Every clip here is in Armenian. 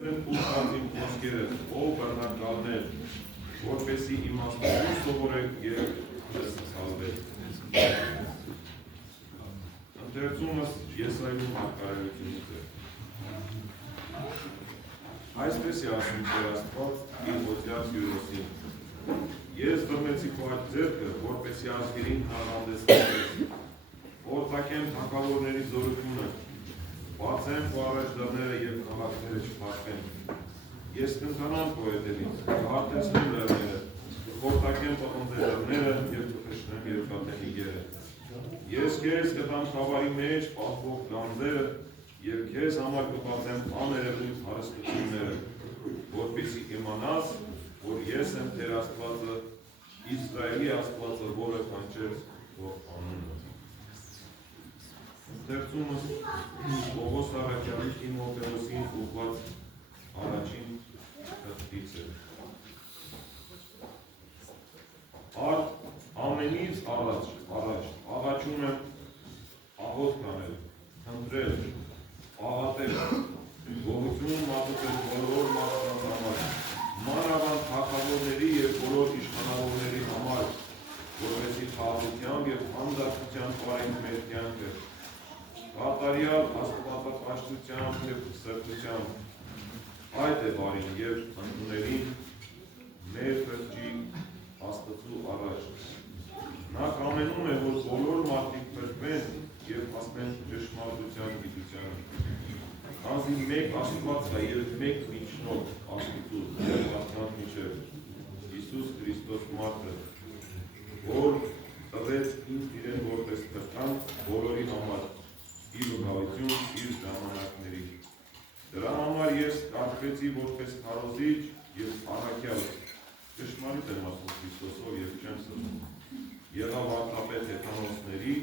Ուղղածին խոսքերը, ով բռնակալներ, որպեսի իմաստություն սովորեք և սալվեք։ Ընթերցումս Եսայիում հարկարելությունից է։ Այսպես է ասում Տեր Աստված իր ոտյաց Հյուրոսին. Ես բռնեցի քո աջ ձեռքը, որպեսի ազգերին հանդեսնես, որ տակեմ թագավորների զորությունը, բացեմ քո առաջ դռները և քաղաքները չփակվեն։ Ես կընթանամ քո հետևից, կհարթեցնեմ լեռները, կխորտակեմ պղնձե դռները և կփշնեմ երկաթենի գերը։ Ես քեզ կտամ խավարի մեջ պահվող գանձերը և քեզ համար կբացեմ աներևույթ հարստությունները, որպեսզի իմանաս, որ ես եմ Տեր Աստվածը, Իսրայելի Աստվածը, որը կանչեց քո անունը։ Ընթերցումս Պողոս առաքյալի Թիմոթեոսին ուղղված առաջին խտից է։ Ամենից առաջ աղաչում եմ աղոթք անել, խնդրել, աղատել, գոհություն մատուցել բոլոր մարդկանց համար, մանավանդ թագավորների և բոլոր իշխանավորների համար, որպեսզի խաղաղությամբ և հանդարտությամբ վարենք մեր կյանքը, կատարյալ աստվածապաշտությամբ և սրբությամբ։ Այդ է բարին և ընդունելին մեր Փրկիչ Աստծու առաջ։ Նա կամենում է, որ բոլոր մարդիկ փրկվեն և հասնեն ճշմարտության գիտությանը։ Քանզի մեկ Աստված կա և մեկ միջնորդ Աստծու և մարդկանց միջև, Հիսուս Քրիստոս Մարդը, որ տվեց ինձ իրեն որպես փրկանք բոլորի համար, իր ուղղություն իր ժամանակների։ Դրա համար ես կարգվեցի որպես քարոզիչ և առաքյալ, ճշմարիտ եմ ասում Քրիստոսով և չեմ սխալվում, եղա վարդապետ հեթանոսների,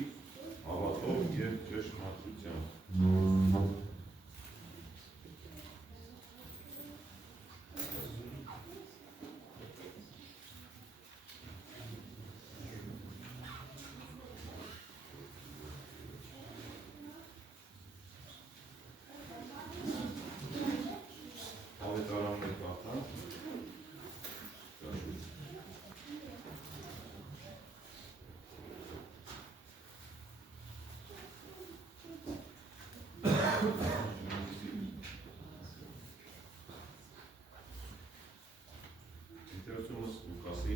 հավատով և ճշմարտությամբ։ Ընթերցումս Լուկասի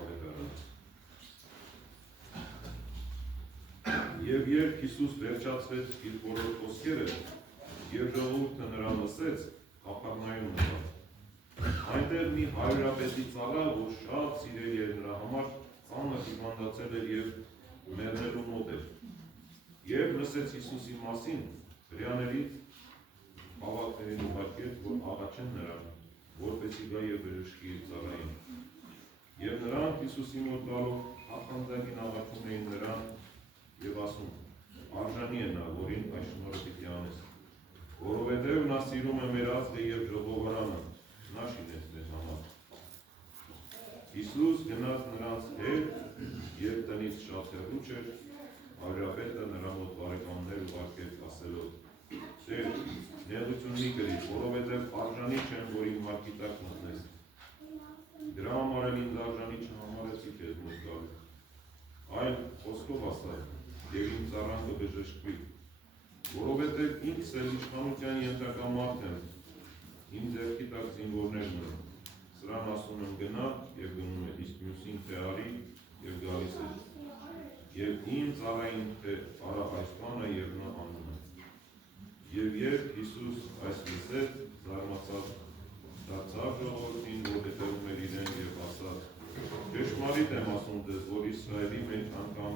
ավետարանը։ Եվ երբ Հիսուս վերջացրեց իր բոլոր խոսքերը, և ժողովուրդը նրան լսեց, Կափառնայում մտավ։ Այնտեղ մի հարյուրապետի ծառա, որ շատ սիրելի էր նրա համար, ծանր հիվանդացել էր և մեռնելու մոտ էր։ Երբ լսեց Հիսուսի մասին, հրեաներից քաղաքներին ուղարկեց, որ աղաչեն նրան, որպեսզի գա և բժշկի իր ծառային։ Եվ նրանք Հիսուսի մոտ գալով հաղթանդակին աղաչում էին նրան և ասում. արժանի է նա, որին այս շնորհը պիտի անես, որովհետև նա սիրում է մեր ազգը և ժողովարանը, նա շինեց մեր համար։ Հիսուս գնաց նրանց հետ, և տնից շատ հեռու չէր, հարյուրապետը նրա մոտ բարեկամներ ուղարկեց ասելով. Տեր, նեղություն մի կրիր, որովհետև արժանի չեմ, որ իմ մարտի տակ մտնես։ Դրա համար էլ ինձ արժանի չհամարեցի քեզ մոտ գալ։ Այլ խոսքով ասած, և իմ ծառան կբժշկվի, որովհետև ինքս էլ իշխանության ենթակա մարդ եմ, իմ ձեռքի տակ զինվորներն են։ Սրան ասում եմ գնա և գնում է, իսկ մյուսին թե արի և գալիս է։ Եվ իմ ծառային թե արա այս բանը և նա անում է։ Եվ երբ Հիսուս այս լսեց, զարմացավ, դարձավ ժողովրդին, որ հետևում էր իրեն և ասաց. ճշմարիտ եմ ասում ձեզ, որ Իսրայելի մեջ անգամ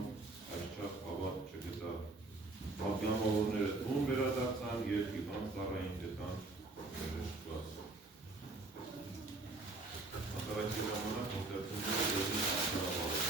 այսչափ հավատ չգտա։ Պատգամավորները տուն վերադարձան և հիվանդ ծառային գտան բժշկված։ Հակառակի ժամանակ ընթերցումները դեպի աշխարհավարը։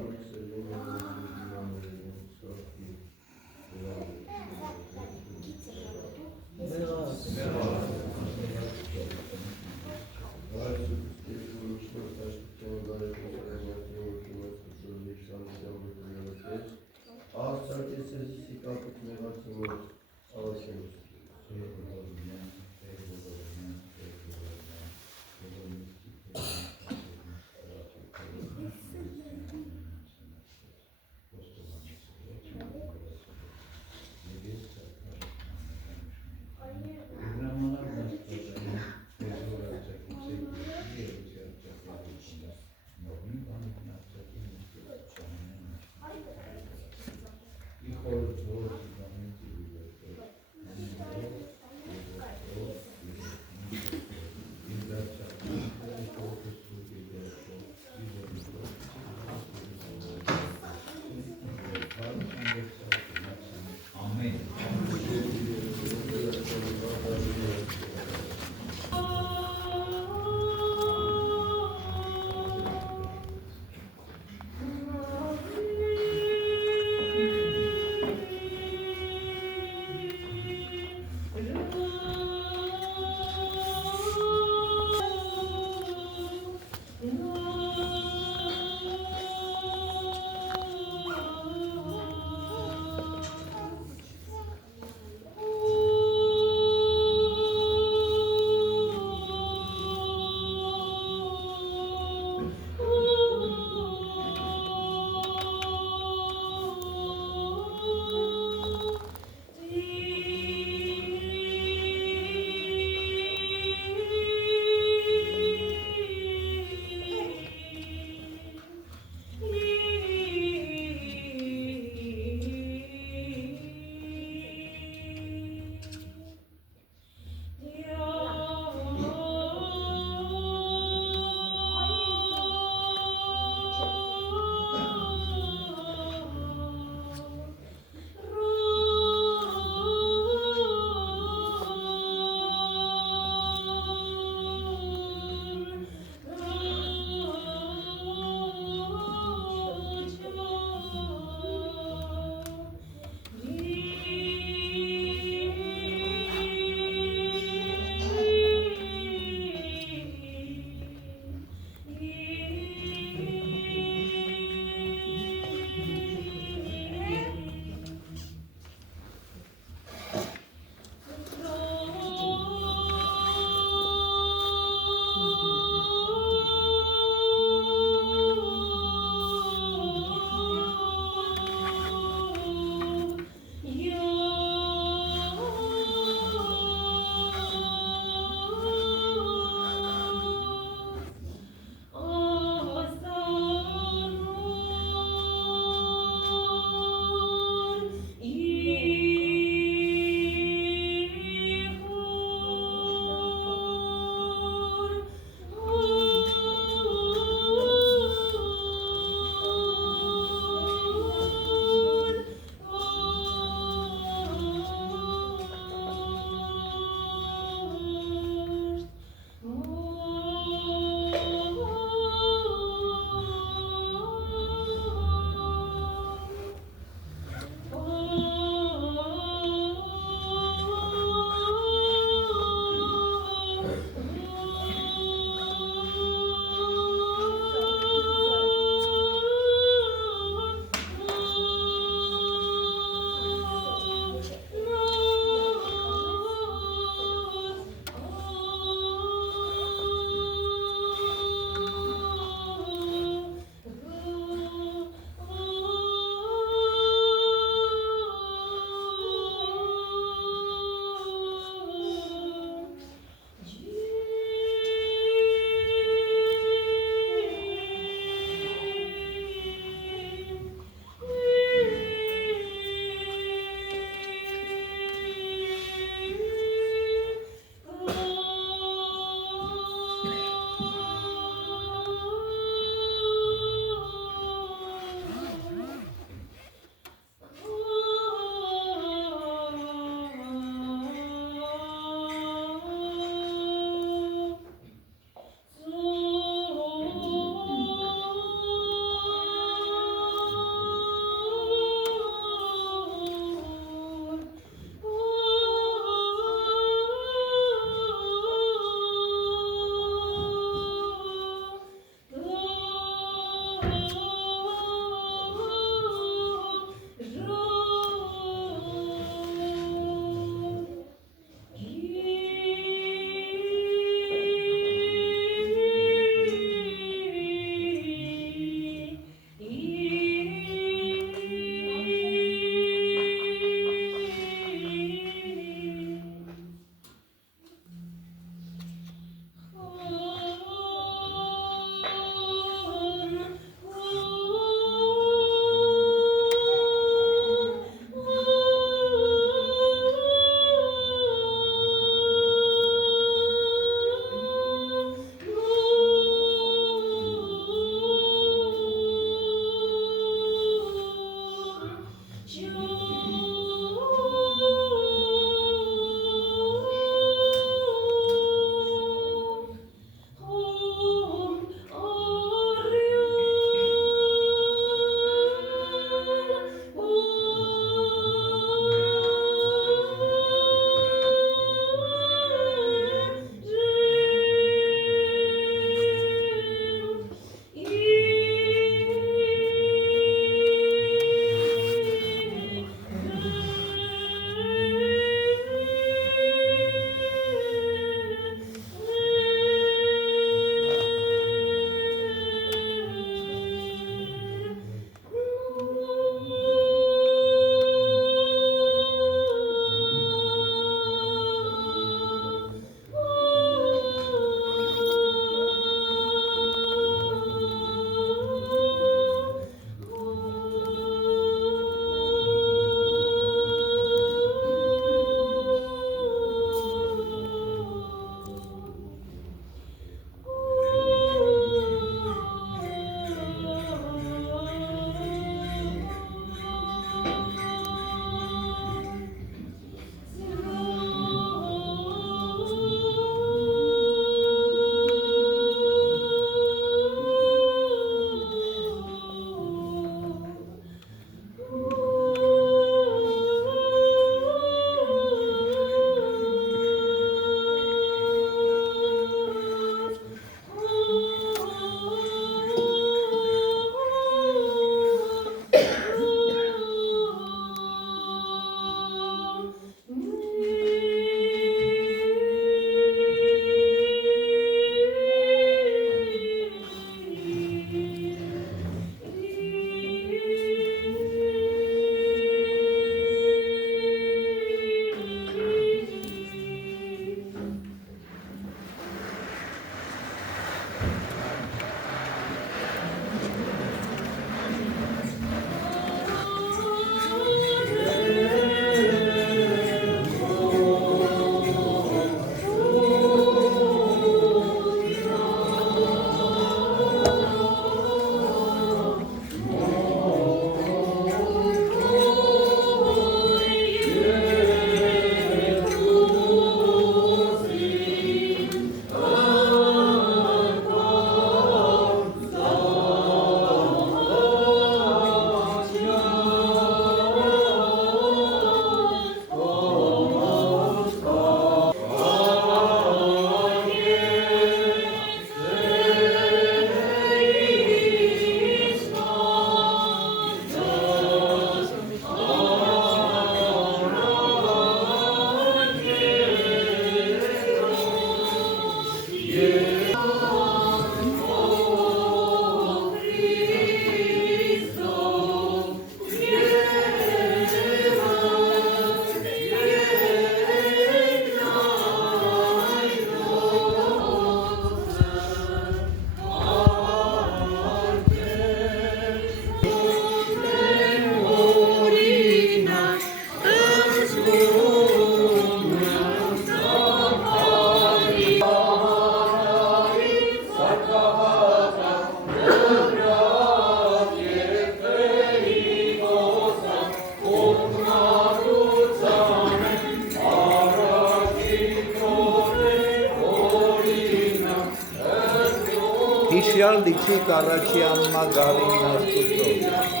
Իշյալ դիչի կարաչյան մագարին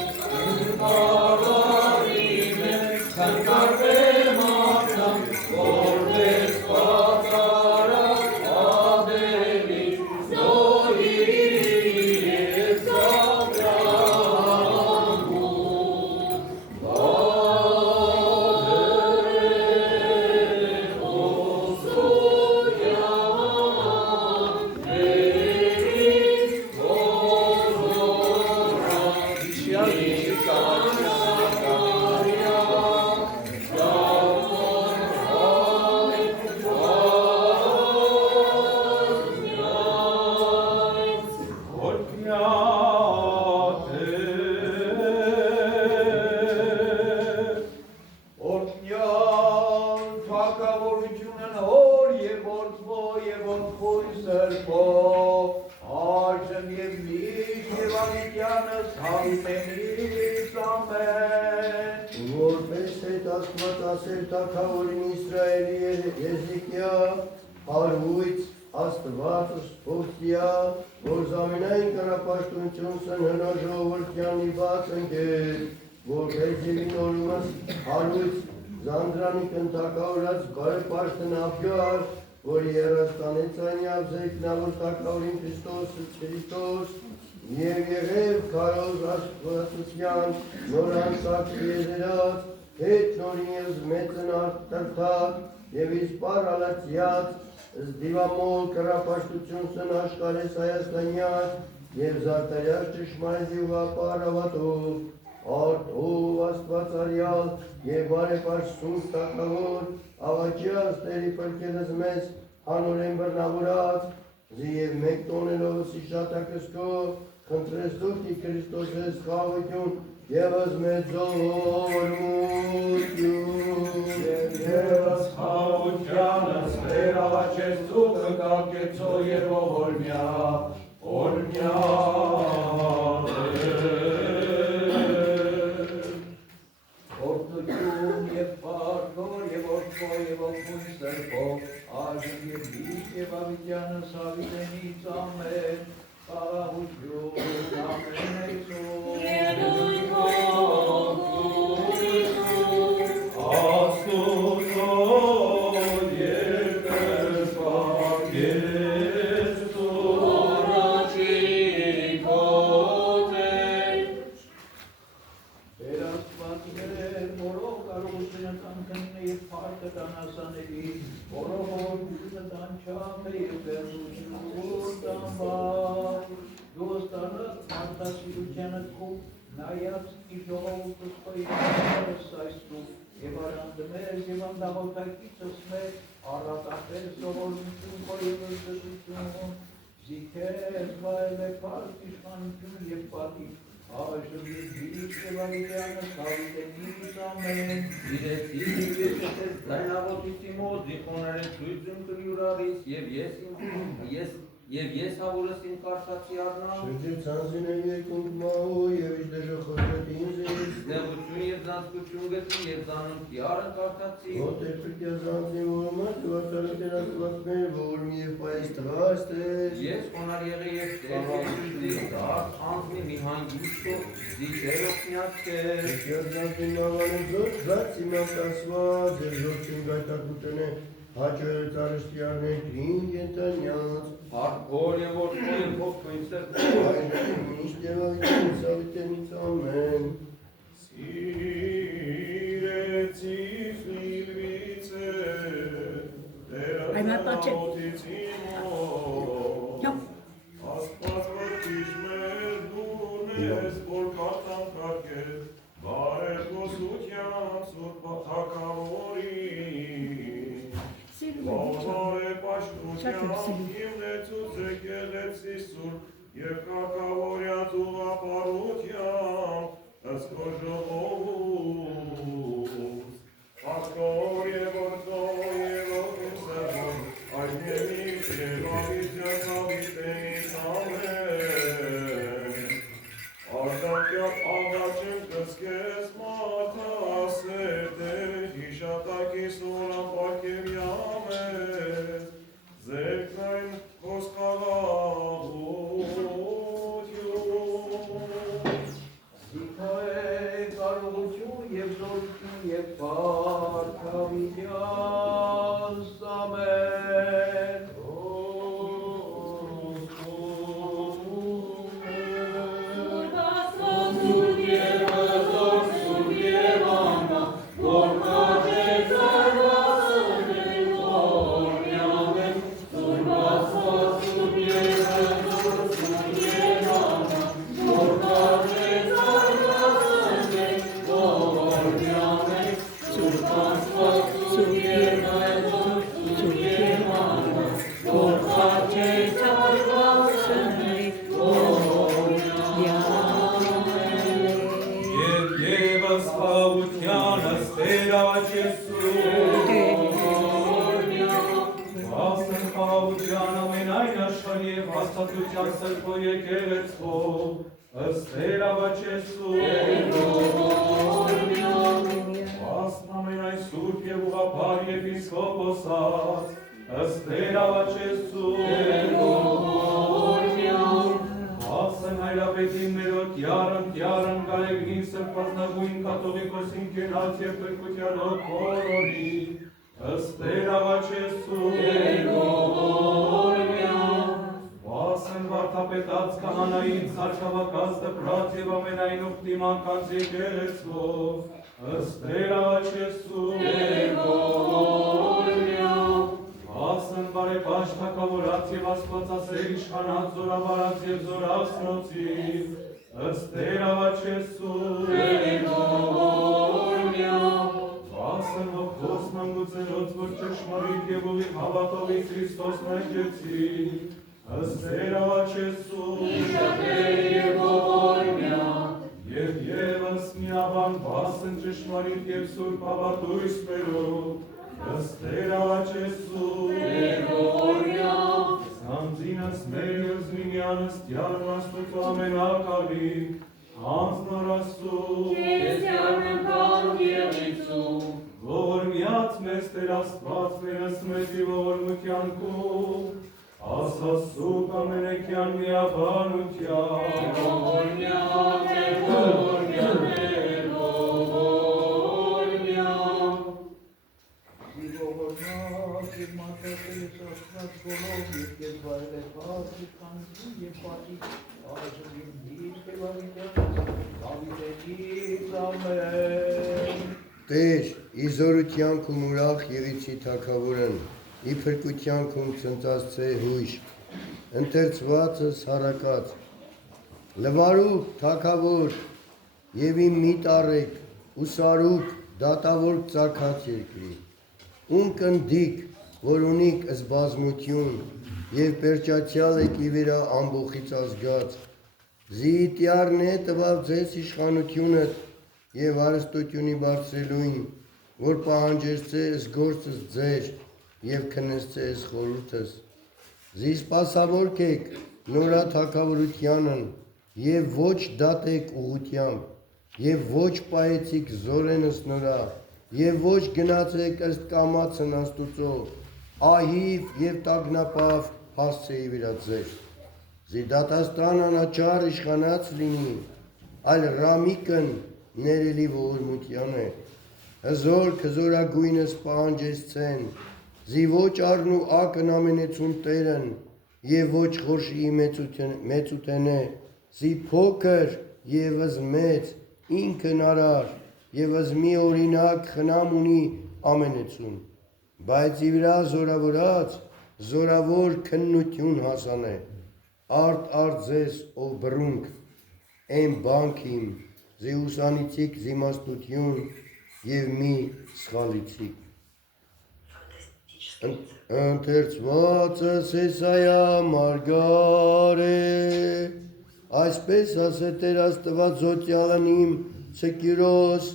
Զդիվամոլ կրապաշտությունսն աշխարես Հայաստանյան և զարտարյաշ ճշմարիտ ուղապար ավատով, արդով աստվածարյալ և բարեպաշտ սուրբ տակավոր, ավաճյաս տերի պրկելս մեզ անորեն բռնավորած, զիև մեկ տոնելով սիշատակսկով, խնդրես դուքի Քրիստոսես խաղություն Եվս մեծորմություն Եվս խաղությանս վերավաչես ծուկը կակեցո և ողորմյա Օրդություն և պարգոր և որդքո և ողքույն սրբով Աժն և դիշտ և ավիտյանս ավիտենից ամեն Խաղաղություն ամեն էյսոն Աստուծոն երկրս պակեստուն Առաջին կոտեր Վերաստվածներ, որով կարողությունը տանքնին և պարկը տանասաների Որով ողորմությունը տանչամ է և վերլություն տանբար Դոստանըտ մարդասիրությանըտ կուպ նայած ի ժողովուտս պայրս այստուկ Եվ արանդմեր և անդաղոտակիցս մեր առատախեր սովորություն կո և ըսդսություն Զիքես վայել է պարկ իշխանություն և պատիվ Աժն և դիշտ և ավիտյանս ավիտենից ամեն Իրեցի վեսետես ձայնաղոտիցի մոտ զիխոները ծույցում կրյուրարիս և ես հավուրս իմ կարծացի առնամ Շրջեր ծանզինեն երկունք մահու և իշդեժը խորգետ ինձից Նեղություն և զանցկություն գտի և զանունքի արն կարծացի Ոտ էր պրկյա զանձին որմատ և արտարը տերաստվածներ որմի և պայես տղաս տեր Ես խոնար եղե և տեր եշուզի դարդ անձնի մի հանգիստով զիքեր ողնյացքեր Պրկյա զանձին մավանը զոտ զած իմաստ ասված և զոտին գայտակուտեն է Հաճոյեց արշտիարներ կրին կենտանյաց Հարկոր և որդքո և ողքույն սրբով Այժն միշտ և ավիտենից ավիտենից ամեն Սիրեցիս միլվիցե Դերանաոտիցի մոտ Աստված վրդիշ մեր դուրնես որ կարտան կարկեր Բարև գոսության սուրբ թակավորի Ողորե պաշտության իմնեցուց եկեղեցի սուրբ և կակավորյաց ուղապարության ըսկո ժողովուց Աշկոր և որդո և ողքույն սրբով այժմ և միշտ և ավիտյանս ավիտենից ամեն Արտակյալ աղաչեմ կսկես մարդասեր Տեր հիշատակի սորան պարկևյամ ես Զերքնային խոսքաղաղում աշխարհի եւ հաստատության սրբո եկեղեցու ըստ Տերավաչեսու Աստամենայն սուրբ եւ ուղղափառ եպիսկոպոսած ըստ Տերավաչեսու Ասեն հայրապետին մերոտ յարն գալեգին սրբազնագույն կաթողիկոսին կենաց եւ փրկության օգորի ըստ Տերավաչեսու Ասեն վարդապետած կահանային սարքավակած դպրած եւ ամենայն ուխտիմանքած եկեղեցվով ըստ Տերավաչեսու Ասեն բարեպաշտ թագավորած եւ աստվածասեր իշխանած զորավարած եւ զորացնոցի ըստ Տերավաչեսու Ասեն ողոս մանգուցելոց որ ճշմարիտ եւ ուղիղ հավատալի Քրիստոս մերժեցի ըստ Տերավաչեսու Եվ ևս միաբան բասն ճշմարիտ եւ սուրբ հավատույց բերող ըստ Տերավաչեսու Սանձինս մեր յուզմինյանս տյարն աստուծո ամենակալի անձնորասու Որ միած մեզ Տեր Աստված ներս մեզի ողորմության կու Ասասուկ ամենեքյան Տեր, իզորության քում ուրախ եղիցի թագավորն, ի փրկության քում ցնծած ցե հույժ, ընթերցվածս հարակած, լվարուկ թագավոր, եւ իմ մի տարեք, ուսարուկ դատավոր ծագած երկրի, ում կնդիկ, որ ունիք զբազմություն, եւ պերճացյալ եք ի վրա ամբոխից ազգած, զիհիտյարն է տվավ ձեզ իշխանությունդ, եւ հարստությունի բարձրելույն, որ պահանջեցես գործս ձեր եւ քնեցես խորհուրդս։ Զի սպասավոր կեք նորա թագավորությանն եւ ոչ դատեք ուղությամբ, եւ ոչ պահեցիք զորենս նորա, եւ ոչ գնացեք ըստ կամացն Աստուծո, ահիվ եւ տագնապավ հասցեի վրա ձեր։ Զի դատաստան անաչար իշխանած լինի, այլ ռամիկն ներելի ողորմության է, հզոր քզորագույնս պահանջեցցեն, զի ոչ առն ու ակն ամենեցուն Տերն, եւ ոչ խորշի մեծութեն է, զի փոքր եւս մեծ, ինքն արար, եւս մի օրինակ խնամ ունի ամենեցուն, բայց ի վրա զորավորած, զորավոր քննություն հասանե, արդ ձեզ ով բռունք, այն բանքիմ, զի ուսանիցիք զիմաստություն եւ մի սխալիցիք։ Ընթերցվածս Եսայա մարգարե, այսպես ասե Տեր Աստված զոթյալն իմ ցկիրոս,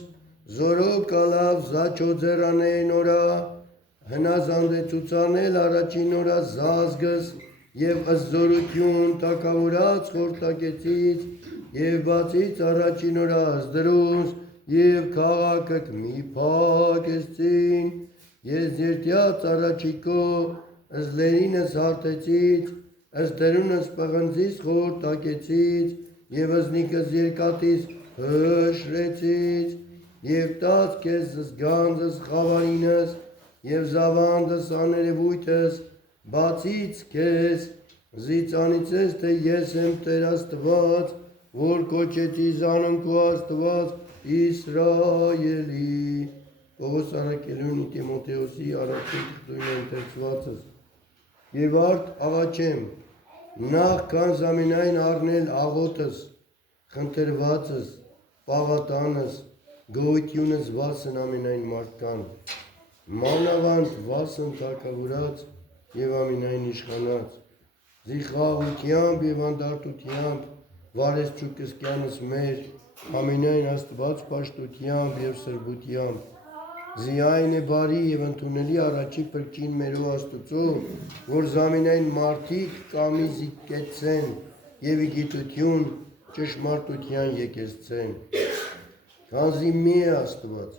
զորոք ալավ զաչո ձերանեն օրա, հնազանդեցուցանել առաջին օրա զազգս եւ ըզորություն թագավորած խորտակեցից եւ բացից առաջին օրա ըզդրուս եւ քաղաքըք մի փակեցին ես երթյաց առաջիկո ըզլերինս հարթեցից ըզդրունս պղնձիս խորտակեցից եւ ըզնիկս երկատից հշրեցից եւ տաց քեզ զգանձս խավարինս եւ զավանդս աներևույթս բացից քեզ զիծանիցես թե ես եմ Տեր Աստված որ կոչեցի զանոնքու Աստված Իսրայելի Պողոս Արաքելյանի Տիմոթեոսի առաջին թղթույն ընթերցվածս եւ արդ աղաչեմ նախքան զամենայն առնել աղոթս խնդրվածս պաղատանս գոհությունս վասն ամենայն մարդկան մանավանդ վասն թագավորած եւ ամենայն իշխանած զիխաղությամբ եւ անդարտությամբ վարեսչուկսկյանս մեր ամենայն Աստված պաշտությամբ եւ սրբությամբ Զիայն է բարի և ընդունելի առաջի պրկին մերու Աստուծո, որ զամենայն մարդիկ կամի կեցեն և ի գիտություն ճշմարտության եկեցցեն։ Քանզի մի է Աստված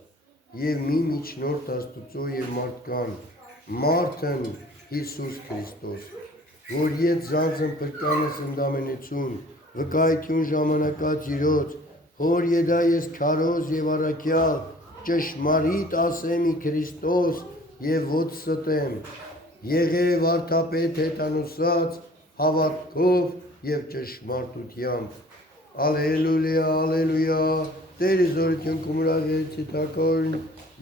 և մի միջնորդ Աստուծո և մարդկան, մարդն Հիսուս Քրիստոս, որ ետ զանձն պրկանս ընդամենություն, վկայություն ժամանակած իրոց, հոր եդա ես քարոզ և առաքյալ, ճշմարիտ ասեմի Քրիստոս և ոց ստեմ, եղև արդապետ հետանուսած, հավատքով և ճշմարտությամբ։ Ալելույա, ալելույա, Տերը զորություն կումրաղեցի թակորն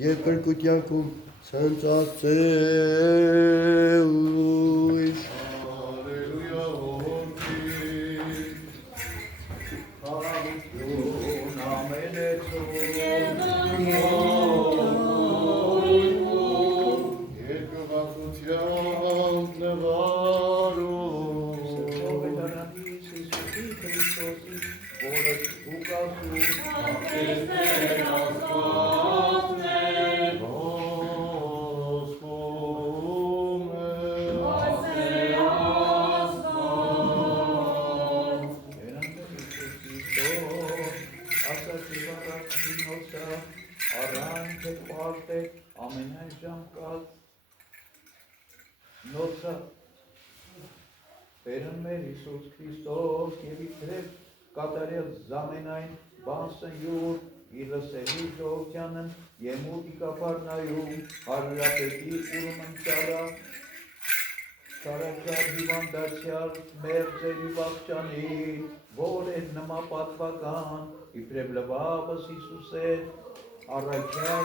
և պրկության կում ցնծացեույշ։ Ալելույա, Հաղություն ամենեցում, երկվածությամբ նվարում, Սովետարանից Իսուսի Քրիստոսի, որը ուկասում, ամենայն ժամկած նոցը Բերն մեր Հիսուս Քրիստոս և իբրև կատարել զամենայն բանսն յուր իրսելի ժողովությանն եմուտ իկապարնայում հարուրապետի ուրումն Չարաչար հիվանդացյալ մեր ձերի վաղճանի, որ է նմապատվական, իբրև լվավս Հիսուսե, առաքյալ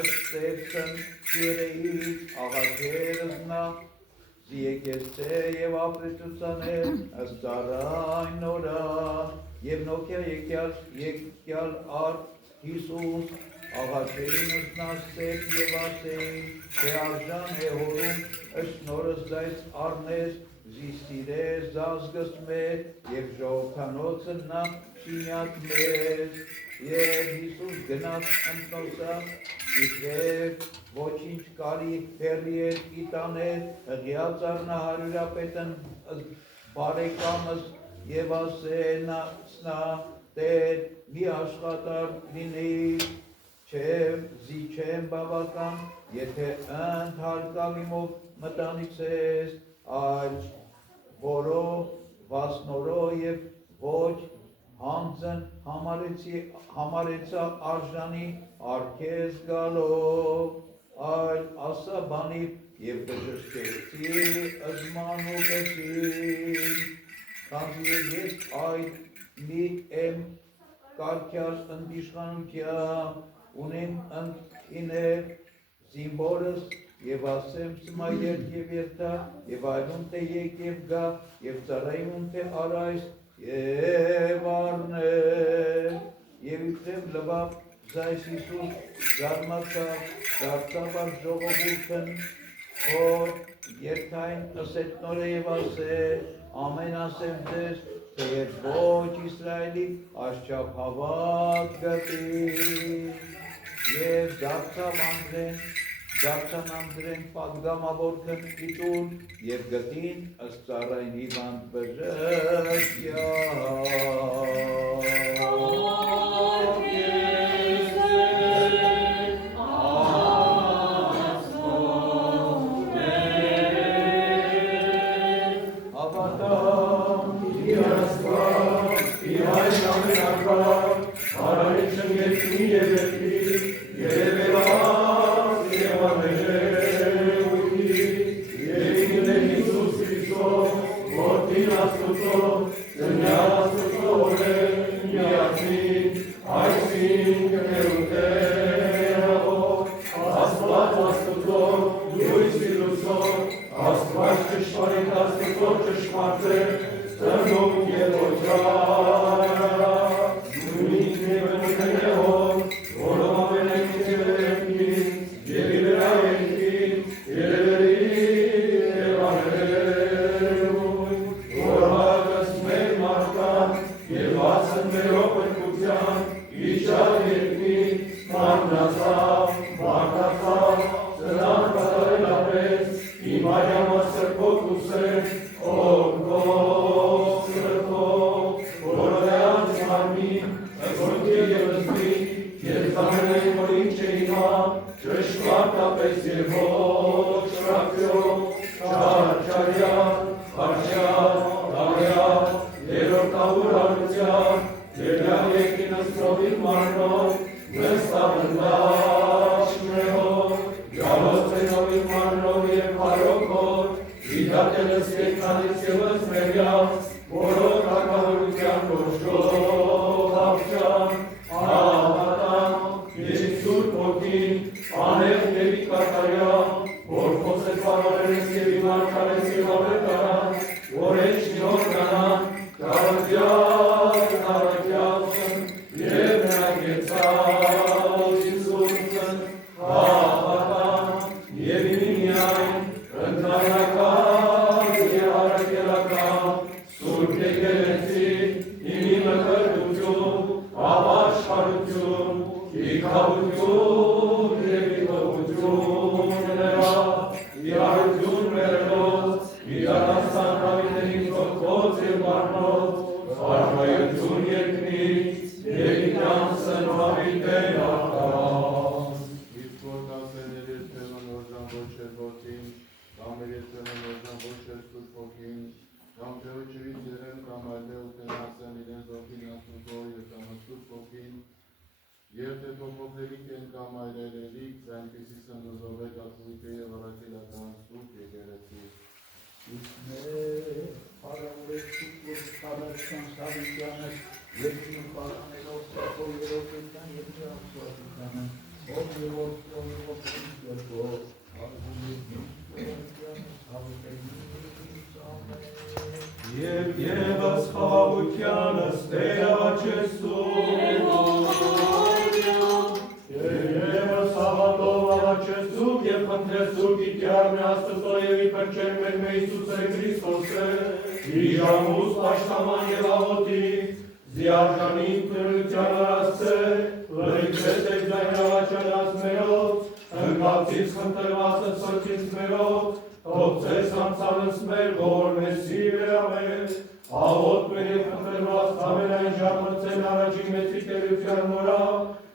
ըստերցն երեից աղաջերս նա, զիեկեցե և ապրեցուցանել ըստարայն նորա, և նոքյա եկյալ արդ Հիսուս, աղաջերինս նասցեք և ասեին, թե արժան է հորում ըշնորս զայց արնես, զիսիրես զազգս մեր և ժողովթանոցը նա շինյակ մեզ, և Հիսուս գնաց ընտնոսա, իբրև ոչինչ կարի հերի էր իտաներ, հղյաց արնա հարուրապետն բարեկամս և ասենացնա, Տեր մի աշխատար լինի, չեմ բավական, եթե ընդհարկավիմով մտանից ես, այլ որո վասնորո և ոչ հանձն համարեցա արժանի արքես գալով, այլ ասա բանի և բժշկեցի զմանուկեցին, քանզի ես այդ մի եմ կարգյալ ընդիշխանությամբ, ունեմ ընդիներ զինվորս և ասեմ սմայել և երթա, և այլուն թե եկ և գա, և ծառայում թե արայս, և արնել, և իբրև լվավ զայս Հիսուս զարմացավ, դարձավ ար ժողովուրդն, որ երթային ըսետնորը և ասել, ամեն ասեմ ձեզ, թե երբ ոչ Իսրայելի աշխապ հավատ գտի, և դարձան անդրեն պատգամավորքն իտուն, և գտին ըստ ծառային հիվանդ Իչավ երկնի, մարմնացավ Արքայություն, Շարչարյան, Արշյան, Դարյան, երրորդ ավուրանության, երյան եկինս ծովին մարնով, վստահնդաշ մրehով, գալոցենովին մարնով և հարոքով, իդատելս կեքնանից եվս մերյաց, որով հակավորության կոշով ավճան, ահատան, և սուրբ ոգին, անեղ և իկատարյան, որ խոսեց պարարենս և իմարկարեց և ավետարան, որ էջ նոր կանան, կարակյացն և նրագեցած Իսուսն, ահատան, և իմիմիայն, ընդանական և արակելական, սուրբ եկեղեցի, իմի մկրտություն, ապաշխարություն, իքավություն և իտողություն նրա, իարություն մերելոց, իդանաստան հավիտերին ծոտքոց և բարնոց, արմայություն երկնից, և իդանսն հավիտեր աղկաց։ Իսկ որ կասեներ երբևն օրժան ոչ էր որդին, կամ երբևն օրժան ոչ էր սուրբ ոգին, կամ Տեոջրից երեն կամ այլև ուտենասեն իրենց ոգին աստուծո և կամ սուրբ ոգին, և թե փոփոխելիք են կամ այրերելիք, այնպիսի սնդուզով է կաթոլիկը և առաքելական սուրբ եկեղեցի։ Իսկ հարավեցուկ, որ խարաշան սավիտյանս երկին պարանելով սեպով երոքետյան և միախսուատիկանը, ով և երկով, արվում և միախսուատիկյանս հավիտենից ամեն։ Եվ ևս խաղաղությանս Տեր աղաչեցում, ևս հավատով աղաչեցում և խնդրեցում գիտյարն Աստծո և իպրչեն մեր Հիսուսը Քրիստոսը, իժամուս պաշտաման և աղոտի, զիարժանին քնության արասցե, լրիքվեց եք ձայն աղաչանած մերոց, ընկացից խնդրվածը սրտից մերոց, թողցես անցանս մեր, որ մեսի վերամեր, աղոտ մեր և խնդրված ամենայն ժամացել առաջի մեծի տերության նորա,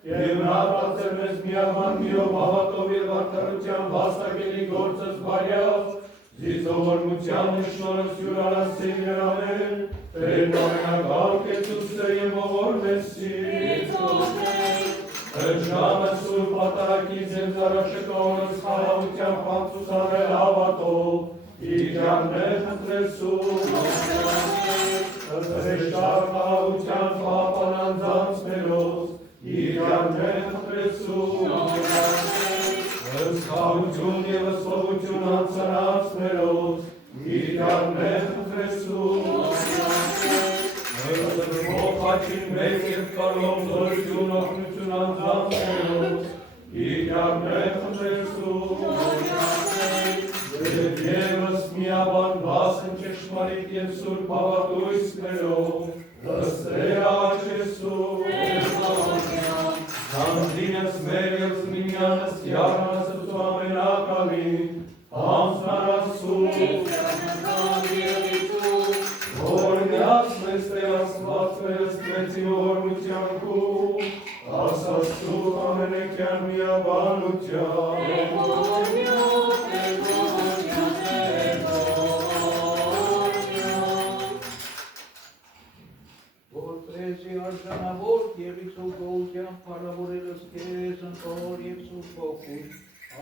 և նա բացել մեզ միաբան միով հավատով և արդարության վաստակելի գործս բարյավ, զիզողորմության նշնորս հյուրանասցին վերամեր, Տերն ամենակալ կեցուցը և ողոր մեսի, Ժամը սուրբ պատարակից և զարաշկողնս խաղաղության պանցուսանել հավատով, իջաններ խնդրեսում, հրեշտար խաղաղության պահապան անձանց մերոց, իջաններ խնդրեսում, հսկահություն և հսկողություն անցանած մերոց, իջաններ խնդրեսում, հրսրվող հաչին մեծ և կարլով զորություն օգնություն անձանց մերոց, իջաններ խնդրեսում, և ևս միաբան վասն ճշմարիտ և սուրբ հավատույց մերով, հստեր աղաչեցում, Անձինս մեր և զմինյանս յարնաս ու ամենակալին, անձնարասում, որ միած մեզ Տեր Աստված մերս մեծի ողորմության կում, ասացու ամենեքյան միաբանության, Որպեսի արժանավոր և իսուգողության պարավորելս կեզ ընտոր և սուրբ ոգուն,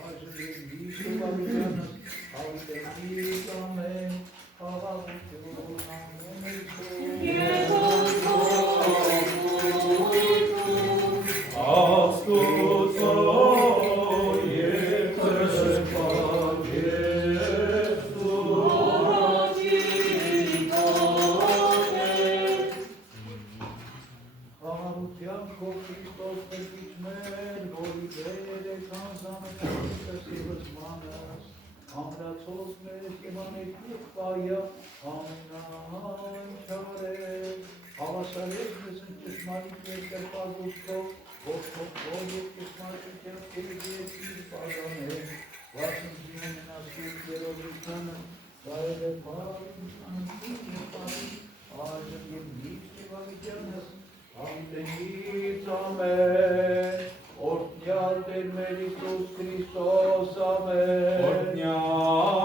այժմ և միշտ ուղավությանս հավիտենից ամեն, խաղաղություն ամեն Աստուծո և քրսպան Խաղաղության քո Քրիստոս Տերից մեր, որի վեր եք անձամետանքս և զմանս, ամրացոց մեզ և անեկիք պայա ամենայն չարեր, հավասարեց մեզ են ճշմարիտ և կրպագուստով, որ թողով և ճշմարիտ և իր պարաներ, վասն զինենասուկ երովությանը, ծայր է պարին, անցին և պարին, այժմ և միշտ և ավիտյանս, Ամենից ամեն, օրհնյալ Տեր մեր Հիսուս Քրիստոս ամեն, օրհնյալ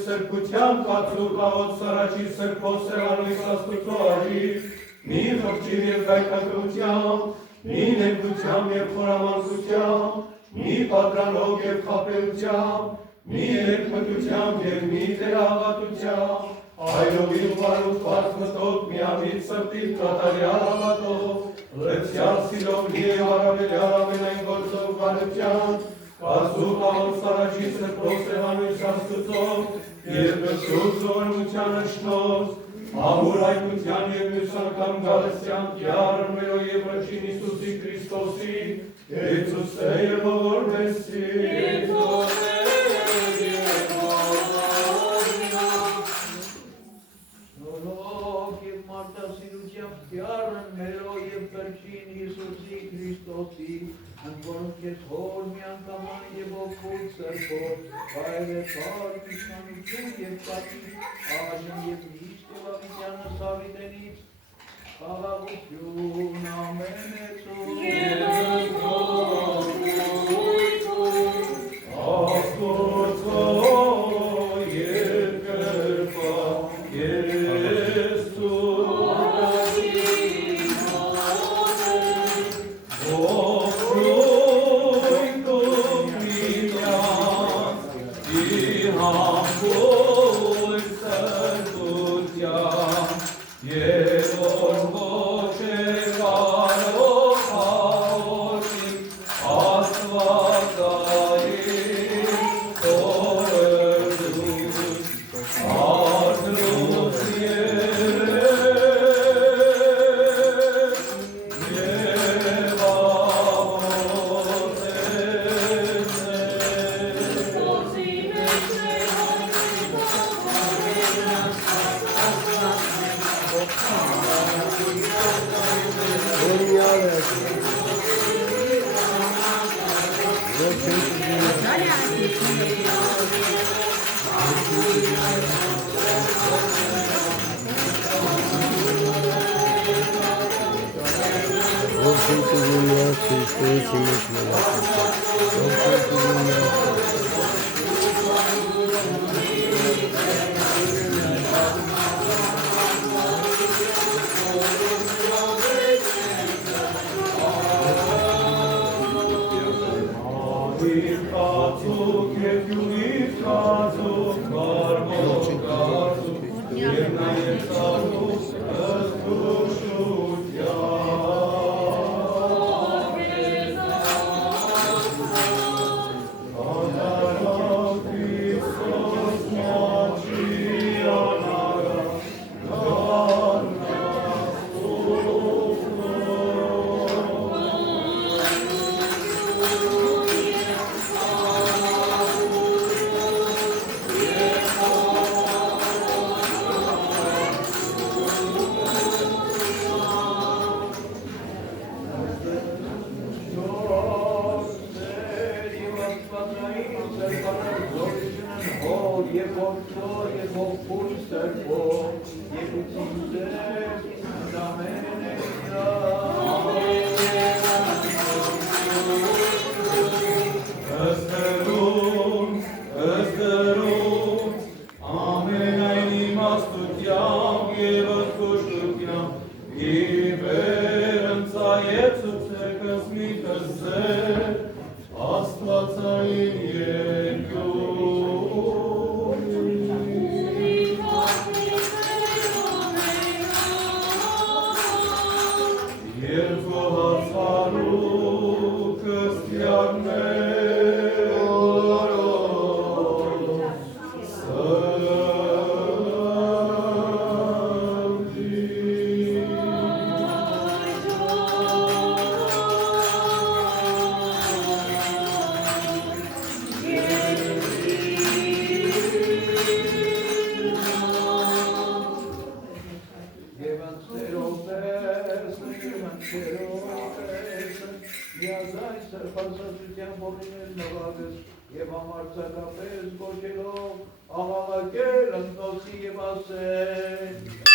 Սրբության կացուր լավոտ սրաչի սրբո սեղանույս աստուծոարի, մի խղճիվ և գայթակրությամբ, մի ներգությամբ և խորամանկությամբ, մի պատրանով և խապեությամբ, մի ներքմտությամբ և մի տերաղատությամբ, այրովի ուղարուկված մտով միամիտ սրտիվ կատարյալ հավատով, լեցյալ սիրով լի և առավելյալ ամենայն գործով վարությամբ, կացուր լավոտ սրաչի սրբո սեղանույս աստուծով, և գծուր զորմության ըշնոց, ամուր այգության և մյուս անգամ գալստյան կյարն մերո և ռճին Իսուսի Քրիստոսի, Եծուսե և ողորմեսի, Նորոք և մարդասիրությամբ կյարն մերո և կրճին Իսուսի Քրիստոսի, ընկորոք ես հոր մի անգաման և ողքուր սրբոտ, վայր է պարկ իշխանություն և պատիվ, աժն և միշտ և ավիտյանը սավիտենից, խաղաղություն ամենեցում, Աստուծո Աստծո իմուց Եվ համարձակապես գոչելով աղաղակել ընթոցի և ասել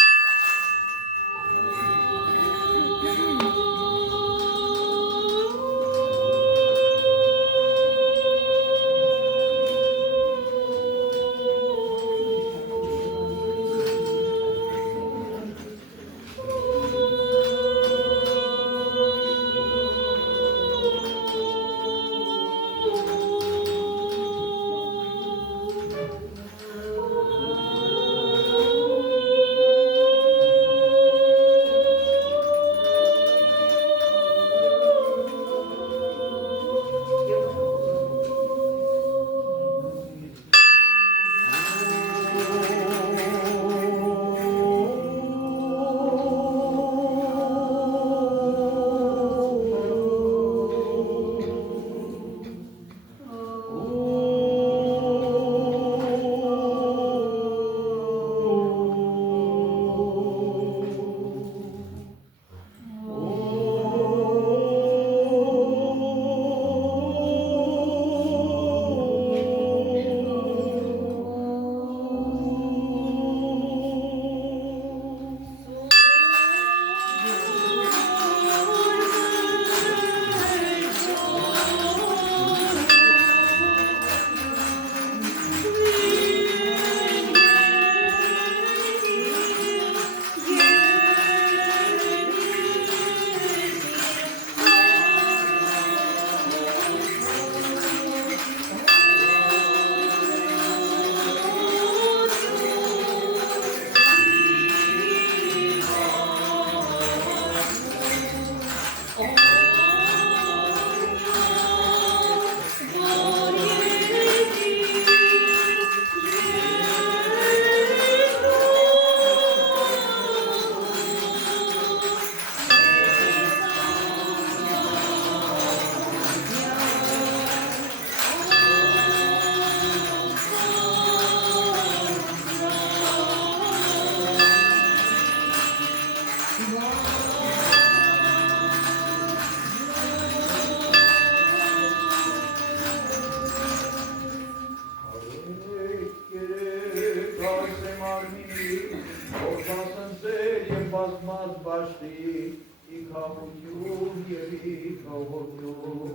բազմած բաշտի, իկավություն և իկավություն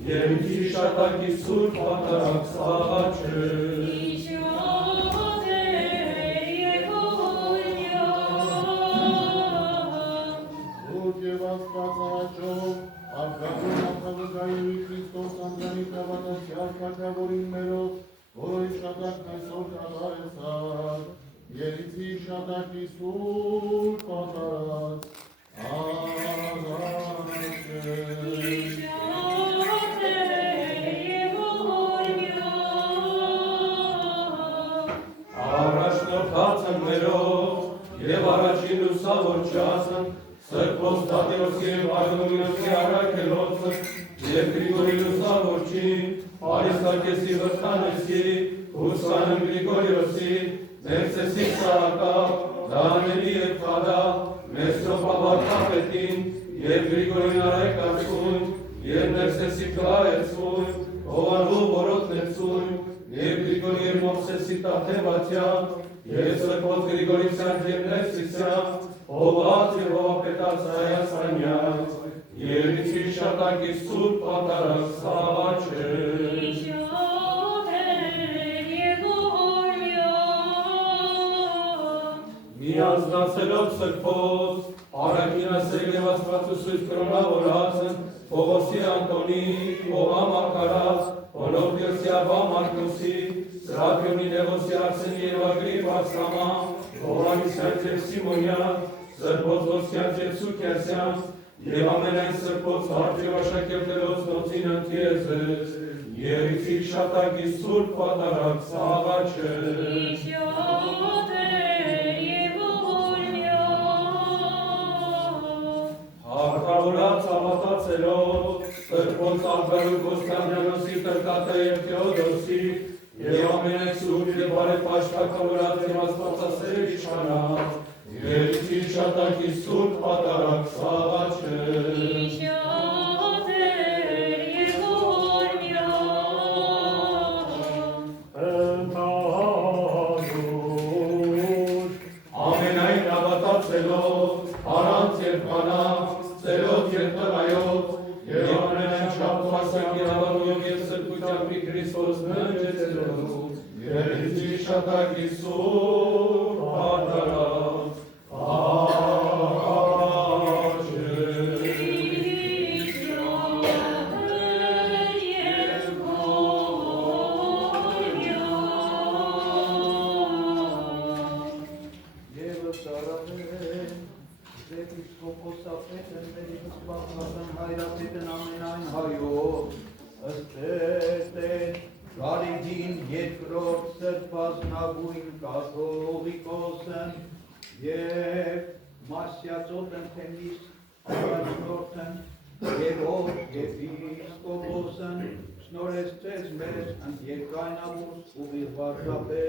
Եվ իշատակի սուրբ պատարակ սաղաչը, Ուրդ և աստվածարաչով, արկագոն ակավգայերի Քրիստոս անդրանի կավատացյալ կարգավորին մերով, որ իշատակն այսօր կատարեցար, երիցի իշատակի սուրբ պատարակ առաջնորդած են մերով և առաջին լուսավոր չասն, Սրբոս Դատեոսի և Արգոնիոսի առակելոցը և Գրիգորի լուսավորչին, Արիստակեսի վրտանեսի, Հուսանն Գրիգորիոսի, Ներսեսի Սահակա, Դանելի և Խադա, Մեսրոպավարտապետին և Գրիգորին Արայկացուն, և Ներսեսի Կլայեցուն, Հովանու Որոտնեցուն, և Գրիգորի և Մովսեսի Տաթևատյան, և Սրբոս Գրիգորիսյան և Ներսիսյան, Հոված և Հովապետաց Հայաստանյան, և իշատակի սուրբ պատարակ սաղաչը, միանձնացելով Սրբոս, առաքինասեր և աստվածուսույց կրոնավորածն, Պողոսի Անտոնի, Պողա Մակարած, Հոնորտիոսի Աբա Մարկոսի, Սրափիոնի Նեղոսի Արսենի և Ագրիպ Արսամա, Հովհաննիսյան և Սիմոնյան, Սրբոս Ոսկյան և Սուկյասյան, և ամենայն Սրբոս հարկ և աշակերտելոց նոցին ընթիեզես, և իշատակի սուրբ պատարակ սաղաչը, հարկավորած հավատացելով, Սրբոս Ալբերու Կոստանդիանոսի Տրկատը և Թեոդոսի, և ամենայն սուրբ և բարեպաշտակավորած և աստվածասեր իշխանած, և իշատակի սուրբ պատարակ սաղաչը, ամենայն հավատացելով, առանց և կանանց, ծերոց և տղայոց, և ամենայն չափվածակի հավատով և սրբությամբ Քրիստոս ննջեցելով, և իշատակի սուրբ պատարակ Գարիգին երկրորդ սրբազնագույն կաթողիկոսն և Մասյացոտն թեմիս առաջնորդն Գևորգ եպիսկոպոսն շնորհեցրեց մեզ ընդերկայնավոր ուղիղ վարդապետության։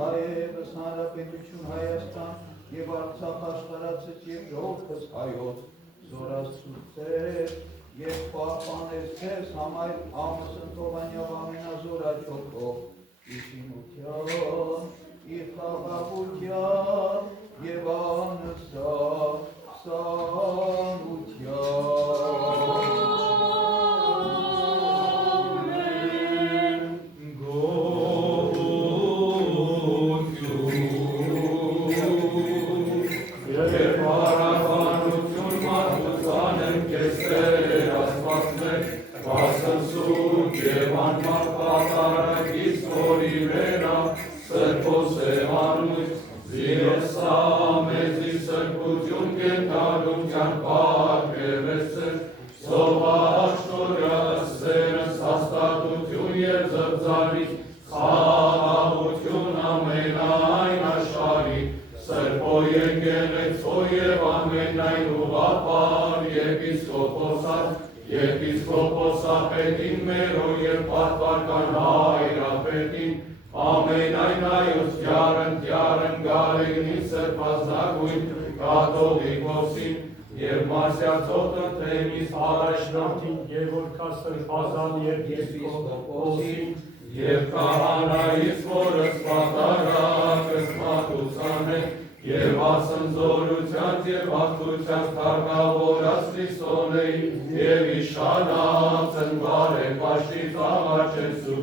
Նաև Հանրապետություն Հայաստան և Արցախ աշխարհացած և ժողովրդս հայոց զորացուցեր և պահպաներ քեզ համայլ ամսընթովանյավ ամենազորաչոքով իշխանության, իր խաղաղության և Եպիսկոպոսապետին մերո և պատվարկան հայրապետին, ամենայն հայոց թյարն գալեգնի սրբազնագույն կաթողիկոսին և Մարսյացոտն թեմիս առաջնորդին Գևորգ Սրբազան եպիսկոպոսին և քահանայից որս պատարակս մատուցան է և ասնձորությանց և հաղթու Աստուծյանց թարգավորած Քրիստոնեի, և իշանած են բարեն պաշտից աղաչեցու,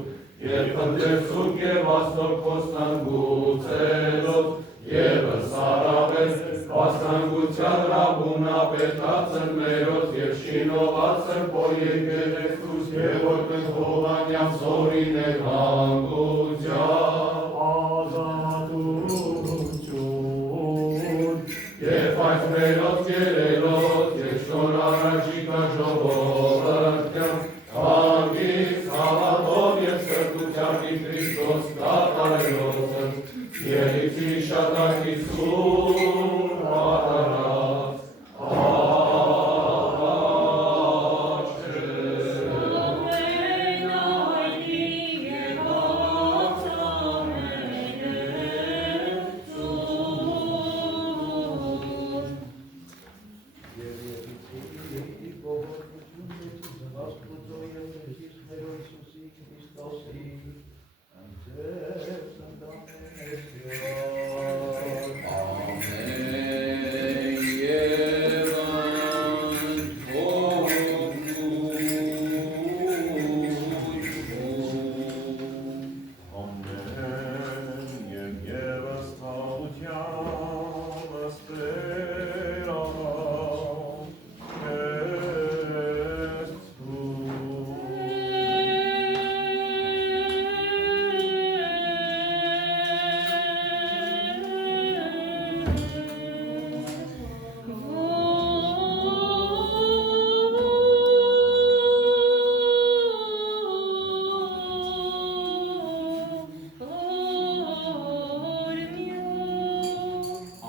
և խնդրեցուկ և աստոր կոստանգուցելով, Եվս արավես, վասնանգության ռաբունապետած են մերոց, և շինողած են պոր եկել Քրիստոս, և որպես հովանյամ զորին է հանգության, ազատություն, և այս մերոց գերելոց, և շոր առաջիկա ժողովրդյան, հանգիստ հավատով և սրտությամբ ի Քրիստոս կատարելոց են, Երիցի շատակի սուր հատարած, աղաչել։ Ամեն այնի և աղաչամենեցուն,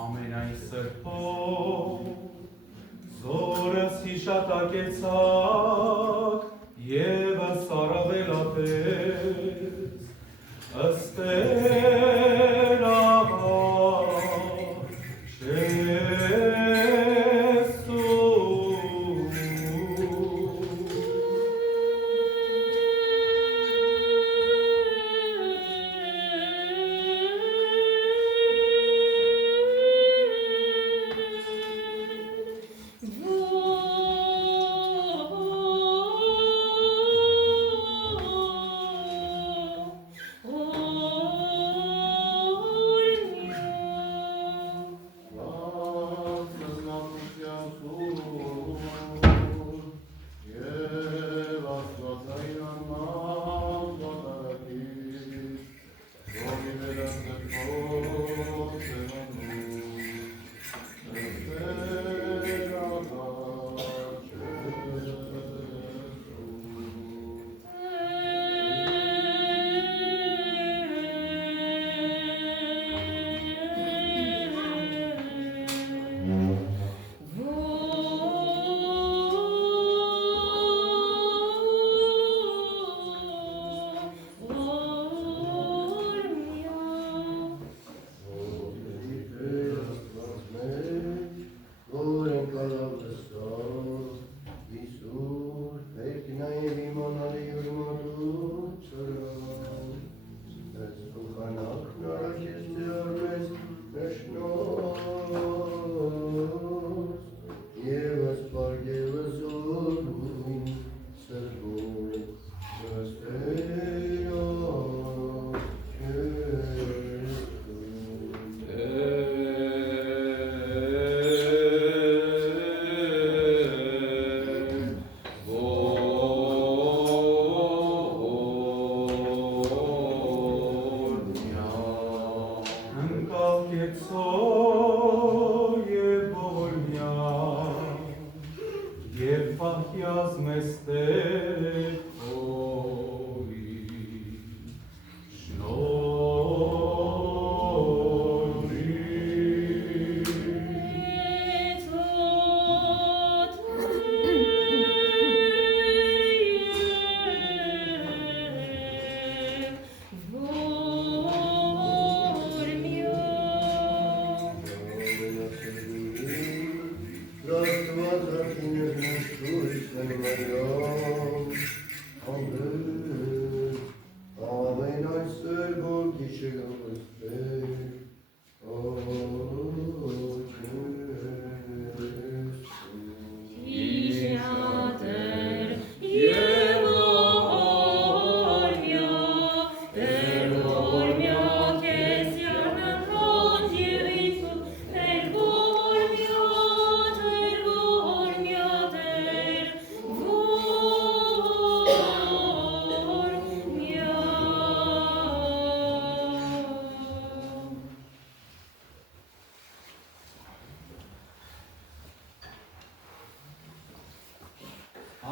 Ամենայն սրբով, զորս հիշատակեցակ, Եվս առավելապես, ըստեր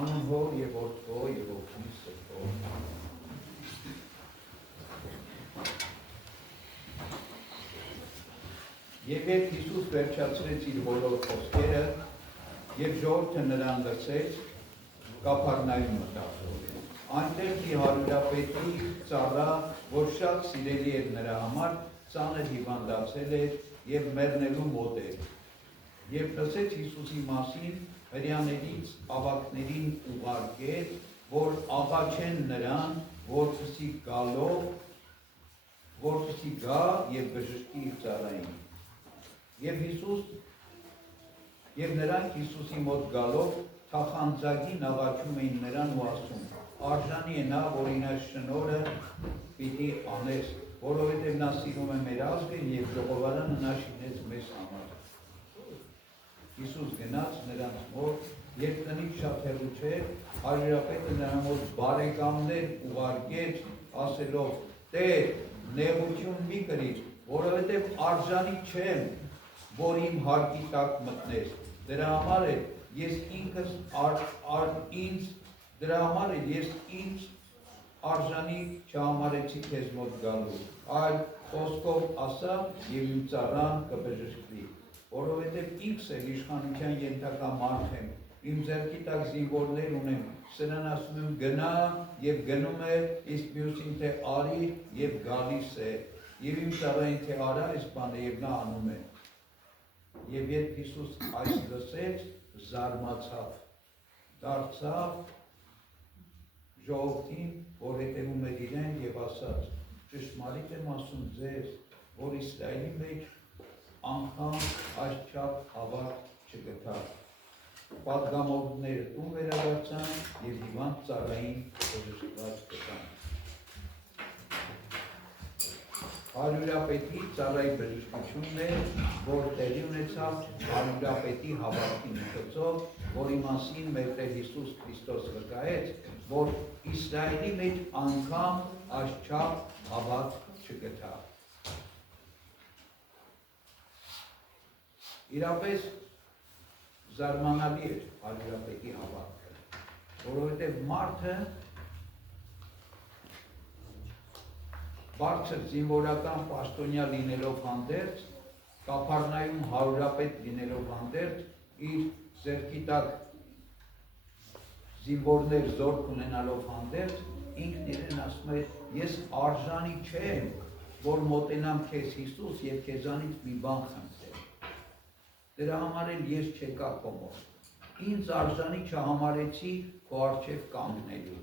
Անուն Հոր եւ Որդու եւ Որդու Սրբո։ Եվ երբ Հիսուս վերջացրեց իր բոլոր խոսքերը եւ ժողովուրդը նրան լսեց, Կափառնայում մտավ։ Այնտեղ մի հարյուրապետի ծառա, որ շատ սիրելի էր նրա համար, ծանր հիվանդացել էր եւ մեռնելու մոտ էր։ Եվ լսեց Հիսուսի մասին, հրեաներից ավագներին ուղարկեց, որ աղաչեն նրան, որպեսզի գա եւ բժշկի իր ծառային։ Եվ նրանք Հիսուսի մոտ գալով թախանձագին աղաչում էին նրան ու ասում. արժանի է նա, որ իր շնորհը պիտի անես, որովհետև նա սիրում է մեր ազգը եւ ժողովարանը նա շինեց մեզ համար։ Հիսուս գնաց նրանց մոտ, երբ տնից շատ հեռու չէր, հարյուրապետը նրա մոտ բարեկամներ ուղարկեց, ասելով. Տեր, նեղություն մի կրիր, որովհետև արժանի չեմ, որ իմ հարկի տակ մտնես։ Դրա համար է ես ինձ արժանի չհամարեցի քեզ մոտ գալու, այլ խոսքով ասա եւ իմ ծառան կբժշկվի, որովհետև ինքս էլ իշխանության ենթակա մարդ եմ, իմ ձեռքի տակ զինվորներ ունեմ, սրան ասում եմ գնա եւ գնում է, իսկ մյուսին թե արի եւ գալիս է, եւ իմ ծառային թե արա այս բանը եւ նա անում է։ Եվ երբ Հիսուս այս լսեց, զարմացավ, դարձավ ժողովրդին, որ հետևում էր իրեն եւ ասաց. ճշմարիտ եմ ասում ձեզ, որ Իսրայելի մեջ անգամ այսչափ հավատ չգտավ։ Պատգամավորները տուն վերադարձան եւ հիվանդ ծառային բժշկված գտան։ Հարյուրապետի ծառայի բժշկությունն է, որ տեղի ունեցավ հարյուրապետի հավատքի միջոցով, որի մասին մեր Տեր Հիսուս Քրիստոս վկայեց, որ Իսրայելի մեջ անգամ այսչափ հավատ չգտավ։ Իրապես զարմանալի էր հարյուրապետի հավատքը, որովհետև մարդը բարձր զինվորական պաշտոնյա լինելով հանդերձ, Կափառնայում հարյուրապետ լինելով հանդերձ, իր ձեռքի տակ զինվորներ զորք ունենալով հանդերձ, ինքն իրեն ասում է, ես արժանի չեմ, որ մոտենամ քեզ Հիսուս եւ քեզանից մի բան խնդրեմ։ Դրա համար էլ ես չեկա քո մոտ։ Ինձ արժանի չհամարեցի քո առջև կանգնելու։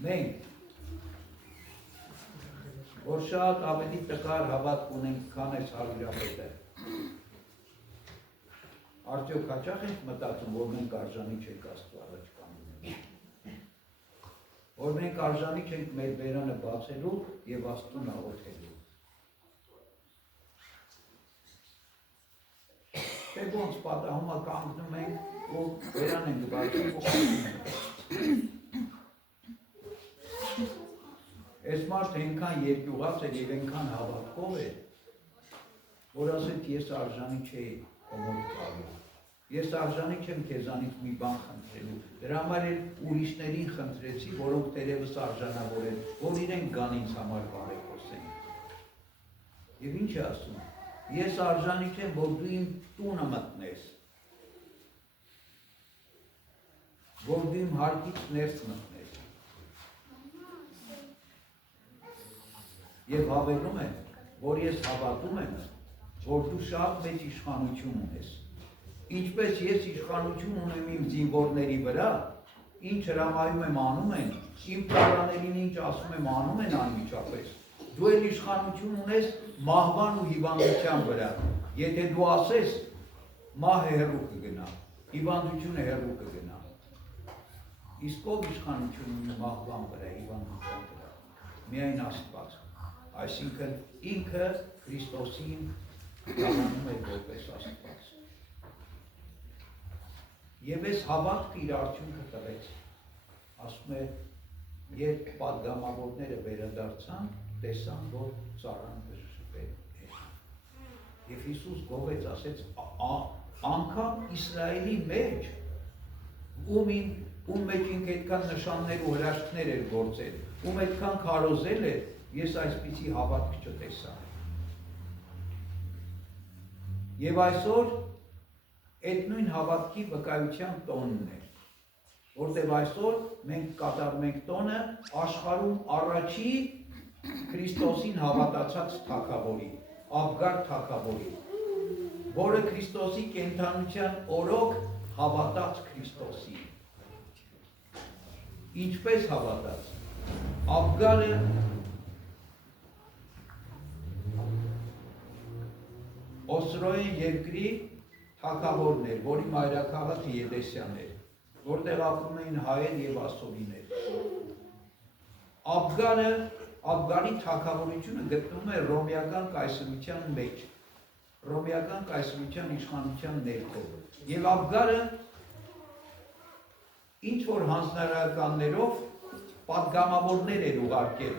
Մենք, որ շատ ավելի տկար հավատք ունենք, քան այս հարյուրապետը, արդյոք հաճախ ենք մտածում, որ մենք արժանի չենք Աստծո առաջ կանգնելու, որ մենք արժանի չենք մեր բերանը բացելու եւ Աստծուն աղոթելու։ Թե ոնց պատահում է կանգնում ենք ու բերան ենք բացում ու խնդրում ենք։ Այս մարդը այնքան երկյուղած էր եւ այնքան հավատքով էր, որ ասեց ես արժանի չէի քո մոտ գալու։ Ես արժանի չեմ քեզանից մի բան խնդրելու։ Դրա համար էլ ուրիշներին խնդրեցի, որոնք թերևս արժանավոր են, որ իրենք գան ինձ համար բարեխոսեն։ Եվ ինչ է ասում։ Ես արժանի չեմ, որ դու իմ տունը մտնես, որ դու իմ հարկից ներս մտնես։ Եվ հավելում է, որ ես հավատում եմ, որ դու շատ մեծ իշխանություն ունես։ Ինչպես ես իշխանություն ունեմ իմ զինվորների վրա, ինչ հրամայում եմ անում են, իմ ծառաներին ինչ ասում եմ անում են անմիջապես, դու էլ իշխանություն ունես մահվան ու հիվանդության վրա։ Եթե դու ասես, մահը հեռու կգնա, հիվանդությունը հեռու կգնա։ Իսկ ով իշխանություն ունի մահվան վրա, հիվանդության վրա։ Միայն Աստված։ Այսինքն ինքը Քրիստոսին դառնում է որպես Աստված։ Եվ այս հավատքը իր արդյունքը տվեց։ Ասում է, երբ պատգամավորները վերադարձան, տեսան, որ ծառան բժշկվել։ Եվ Հիսուս գովեց, ասեց, անգամ Իսրայելի մեջ, ում մեջ ինք այդքան նշաններ ու հրաշքներ էր գործել, ում այդքան քարոզել էր, ես այսպիսի հավատք չտեսա։ Եվ այսօր այդ նույն հավատքի վկայության տոնն է, որտեղ այսօր մենք կատարում ենք տոնը աշխարհում առաջի Քրիստոսին հավատացած թագավորի, Աբգար թագավորի, որը Քրիստոսի կենդանության օրոք հավատաց Քրիստոսի։ Ինչպես հավատաց։ Աբգարը Օսրոյի երկրի թագավորն էր, որի մայրաքաղաքը Եդեսյան էր, որտեղ ապրում էին հայեր եւ ասորիներ։ Աբգարի թագավորությունը գտնվում է Ռոմեական կայսրության մեջ, Ռոմեական կայսրության իշխանության ներքո։ Եվ Աբգարը ինչ որ հանձնարարականներով պատգամավորներ էր ուղարկել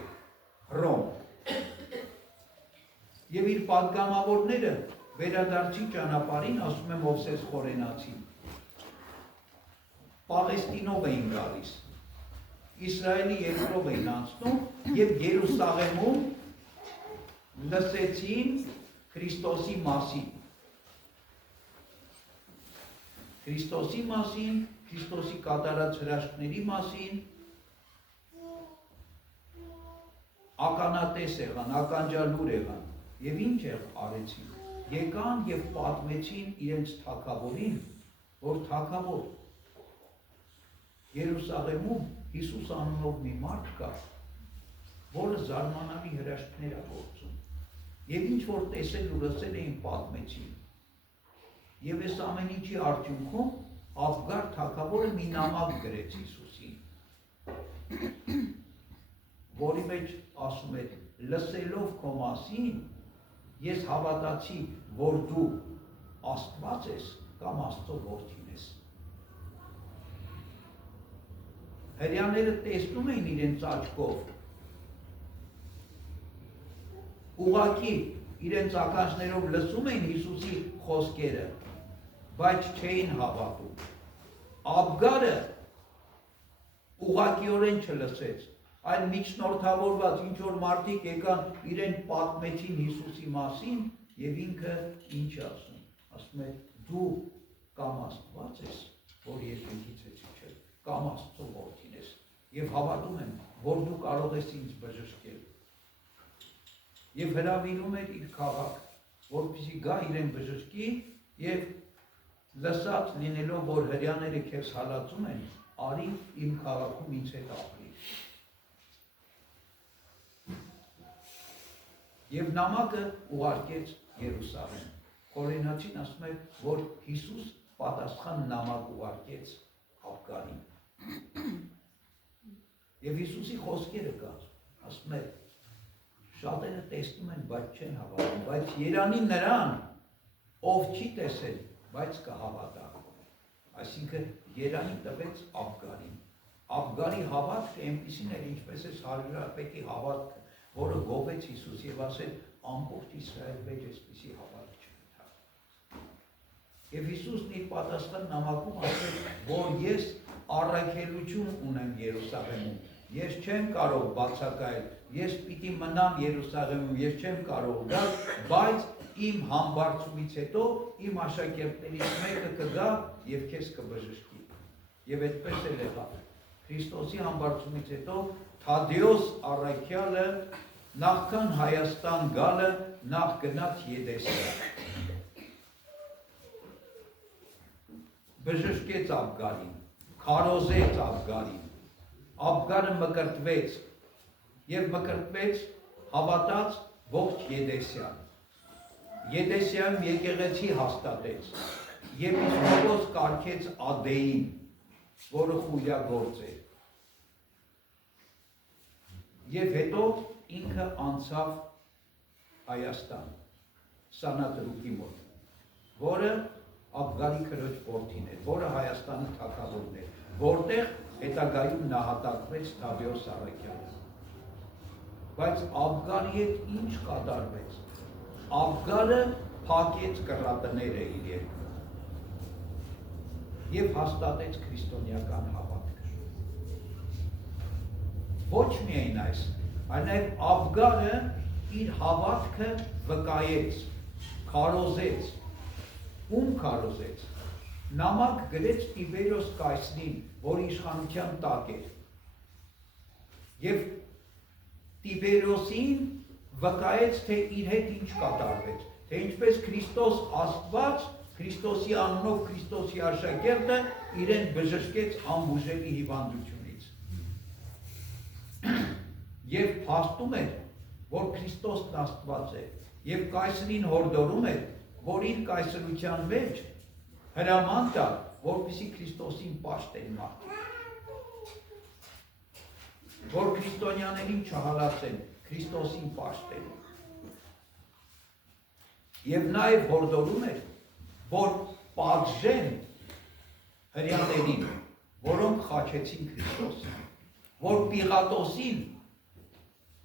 Հռոմ։ Եվ իր պատգամավորները վերադարձի ճանապարհին, ասում է Մովսես Խորենացին, Պաղեստինով էին գալիս, Իսրայելի երկրով էին անցնում եւ Երուսաղեմում լսեցին Քրիստոսի մասին, Քրիստոսի կատարած հրաշքների մասին, ականատես եղան, ականջալուր եղան եւ ինչ արեցին, եկան եւ պատմեցին իրենց թագավորին, որ թագավոր Երուսաղեմում Հիսուս անունով մի մարդ կա, որը զարմանալի հրաշքներ է գործում, եւ ինչ որ տեսել ու լսել էին պատմեցին, եւ այս ամեն ինչի արդյունքում Աբգար թագավորը մի նամակ գրեց Հիսուսին, որի մեջ ասում է, լսելով քո մասին, ես հավատացի, որ դու Աստված ես կամ Աստծո որդին ես։ Հրեաները տեսնում էին իրենց աչքով, ուղղակի իրենց ականջներով լսում էին Հիսուսի խոսքերը, բայց չէին հավատում։ Աբգարը ուղղակիորեն չլսեց, այլ միջնորդավորված ինչ որ մարդիկ եկան իրեն պատմեցին Հիսուսի մասին եւ ինքը ինչ ասում, ասում է դու կամ Աստված ես, որ երկնքից ես իջել, կամ Աստծո որդին ես, եւ հավատում եմ, որ դու կարող ես ինձ բժշկել։ Եվ հրավիրում էր իր քաղաք, որպեսզի գա իրեն բժշկի եւ լսած լինելով, որ հրեաները քեզ հալածում են, արի իմ քաղաքում ինձ հետ ապրի։ Եվ նամակը ուղարկեց Երուսաղեմ։ Խորենացին ասում է, որ Հիսուս պատասխան նամակ ուղարկեց Աբգարին։ Եվ Հիսուսի խոսքերը կան, ասում է, շատերը տեսնում են, բայց չեն հավատում, բայց երանի նրան, ով չի տեսել, բայց կհավատա։ Այսինքն երանի տվեց Աբգարին։ Աբգարի հավատքը այնպիսին էր, ինչպես է հարյուրապետի հավատքը, որը գովեց Հիսուս եւ ասել ամբողջ Իսրայել մեջ այսպիսի հավատք չկա։ Եվ Հիսուսն իր պատասխան նամակում ասել, որ ես առաքելություն ունեմ Երուսաղեմում, ես չեմ կարող բացակայել, ես պիտի մնամ Երուսաղեմում, ես չեմ կարող գալ, բայց իմ համբարձումից հետո իմ աշակերտներից մեկը կգա եւ քեզ կբժշկի։ Եվ այդպես էլ եղավ։ Քրիստոսի համբարձումից հետո Թադեոս առաքյալը նախքան Հայաստան գալը նախ գնաց Եդեսիա։ Բժշկեց Աբգարին, քարոզեց Աբգարին, Աբգարը մկրտվեց եւ մկրտվեց հավատաց ողջ Եդեսիան։ Եդեսիայում եկեղեցի հաստատեց, եպիսկոպոս կարգեց Ադեին, որը խուլիագործ էր։ Եվ հետո ինքը անցավ Հայաստան, Սանատրուկի մոտ, որը Աբգարի քրոջ որդին էր, որը Հայաստանի թագավորն էր, որտեղ հետագայում նահատակվեց Թադեոս առաքյալը։ Բայց Աբգարի հետ ինչ կատարվեց։ Աբգարը փակեց կռատները իր երկրում եւ հաստատեց քրիստոնեական հավատքը։ Ոչ միայն այս, այլ նաեւ Աբգարը իր հավատքը վկայեց, քարոզեց, ում քարոզեց, նամակ գրեց Տիբերիոս կայսրին, որ իշխանության տակ էր, եւ Տիբերիոսին վկայեց, թե իր հետ ինչ կատարվեց, թե ինչպես Քրիստոս Աստված, Քրիստոսի անունով Քրիստոսի աշակերտը իրեն բժշկեց անբուժելի հիվանդությունից։ Եվ փաստում էր, որ Քրիստոսն Աստված է, եւ կայսրին հորդորում էր, որ իր կայսրության մեջ հրաման տա, որպեսզի Քրիստոսին պաշտեն մարդիկ, որ քրիստոնյաներին չհալածեն, Քրիստոսին պաշտեն։ Եվ նաև հորդորում էր, որ պատժեն հրեաներին, որոնք խաչեցին Քրիստոսին, որ Պիղատոսին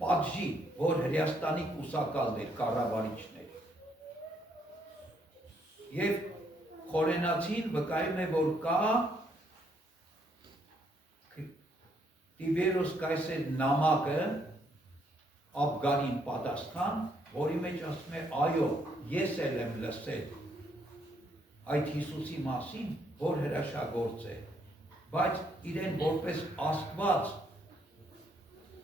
պատժի, որ Հրեաստանի կուսակալներ, կառավարիչներ։ Եվ Խորենացին վկայում է, որ կա Տիբերիոս կայսեր նամակը Աբգարին պատասխան, որի մեջ ասում է, այո, ես էլ եմ լսել այդ Հիսուսի մասին, որ հրաշագործ է, բայց իրեն որպես Աստված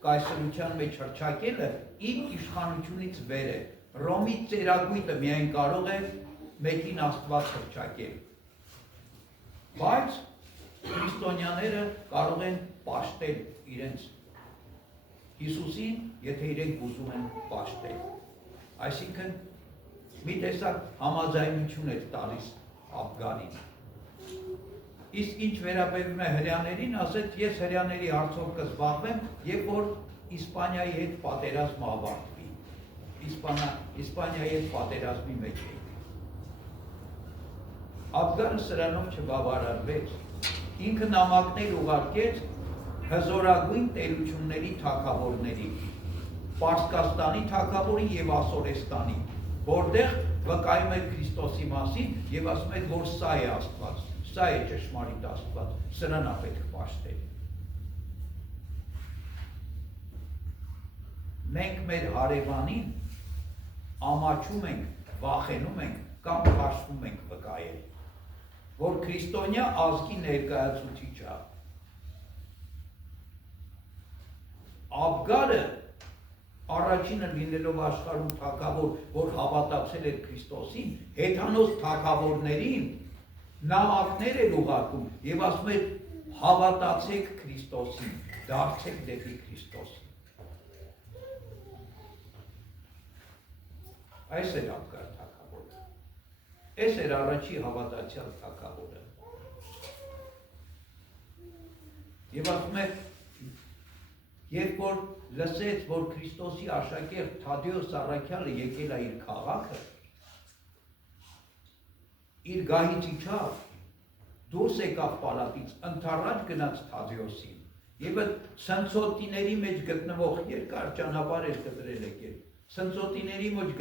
կայսրության մեջ հռչակելը իմ իշխանությունից վեր է։ Ռոմի ծերագույտը միայն կարող է մեկին Աստված հռչակել։ Բայց քրիստոնյաները կարող են պաշտել իրենց Հիսուսին, եթե իրենք ուզում են պաշտել։ Այսինքն մի տեսակ համաձայնություն էր տալիս Աբգարին։ Իսկ ինչ վերաբերում է հրեաներին, ասեց, ես հրեաների հարցով կզբաղվեմ, երբ որ Իսպանիայի հետ պատերազմը ավարտվի։ Իսպանիայի հետ պատերազմի մեջ է։ Աբգարը սրանով չբավարարվեց։ Ինքը նամակներ ուղարկեց հզորագույն տերությունների թագավորների, Պարսկաստանի թագավորի եւ Ասորեստանի, որտեղ վկայում էր Քրիստոսի մասին եւ ասում էր, որ սա է Աստված, սա է ճշմարիտ Աստված, սրան է պետք պաշտել։ Մենք մեր հարևանին ամաչում ենք, վախենում ենք կամ քաշվում ենք վկայել, որ քրիստոնյա ազգի ներկայացուցիչ է։ Աբգարը առաջինը լինելով աշխարհում թագավոր, որ հավատացել էր Քրիստոսին, հեթանոս թագավորներին նամակներ էր ուղարկում եւ ասում էր հավատացեք Քրիստոսին, դարձեք դեպի Քրիստոսին։ Այս էր Աբգար թագավորը։ Այս էր առաջի հավատացյալ թագավորը։ Եվ ասում է, երբ որ լսեց, որ Քրիստոսի աշակերտ Թադեոս Առաքյալը եկել է իր քաղաքը, իր գահից իջավ, դուրս եկավ պալատից, ընդառաջ գնաց Թադեոսին, եւ ցնցոտիների մեջ գտնվող երկար ճանապարհ էր կտրել եկել, ցնցոտիների մեջ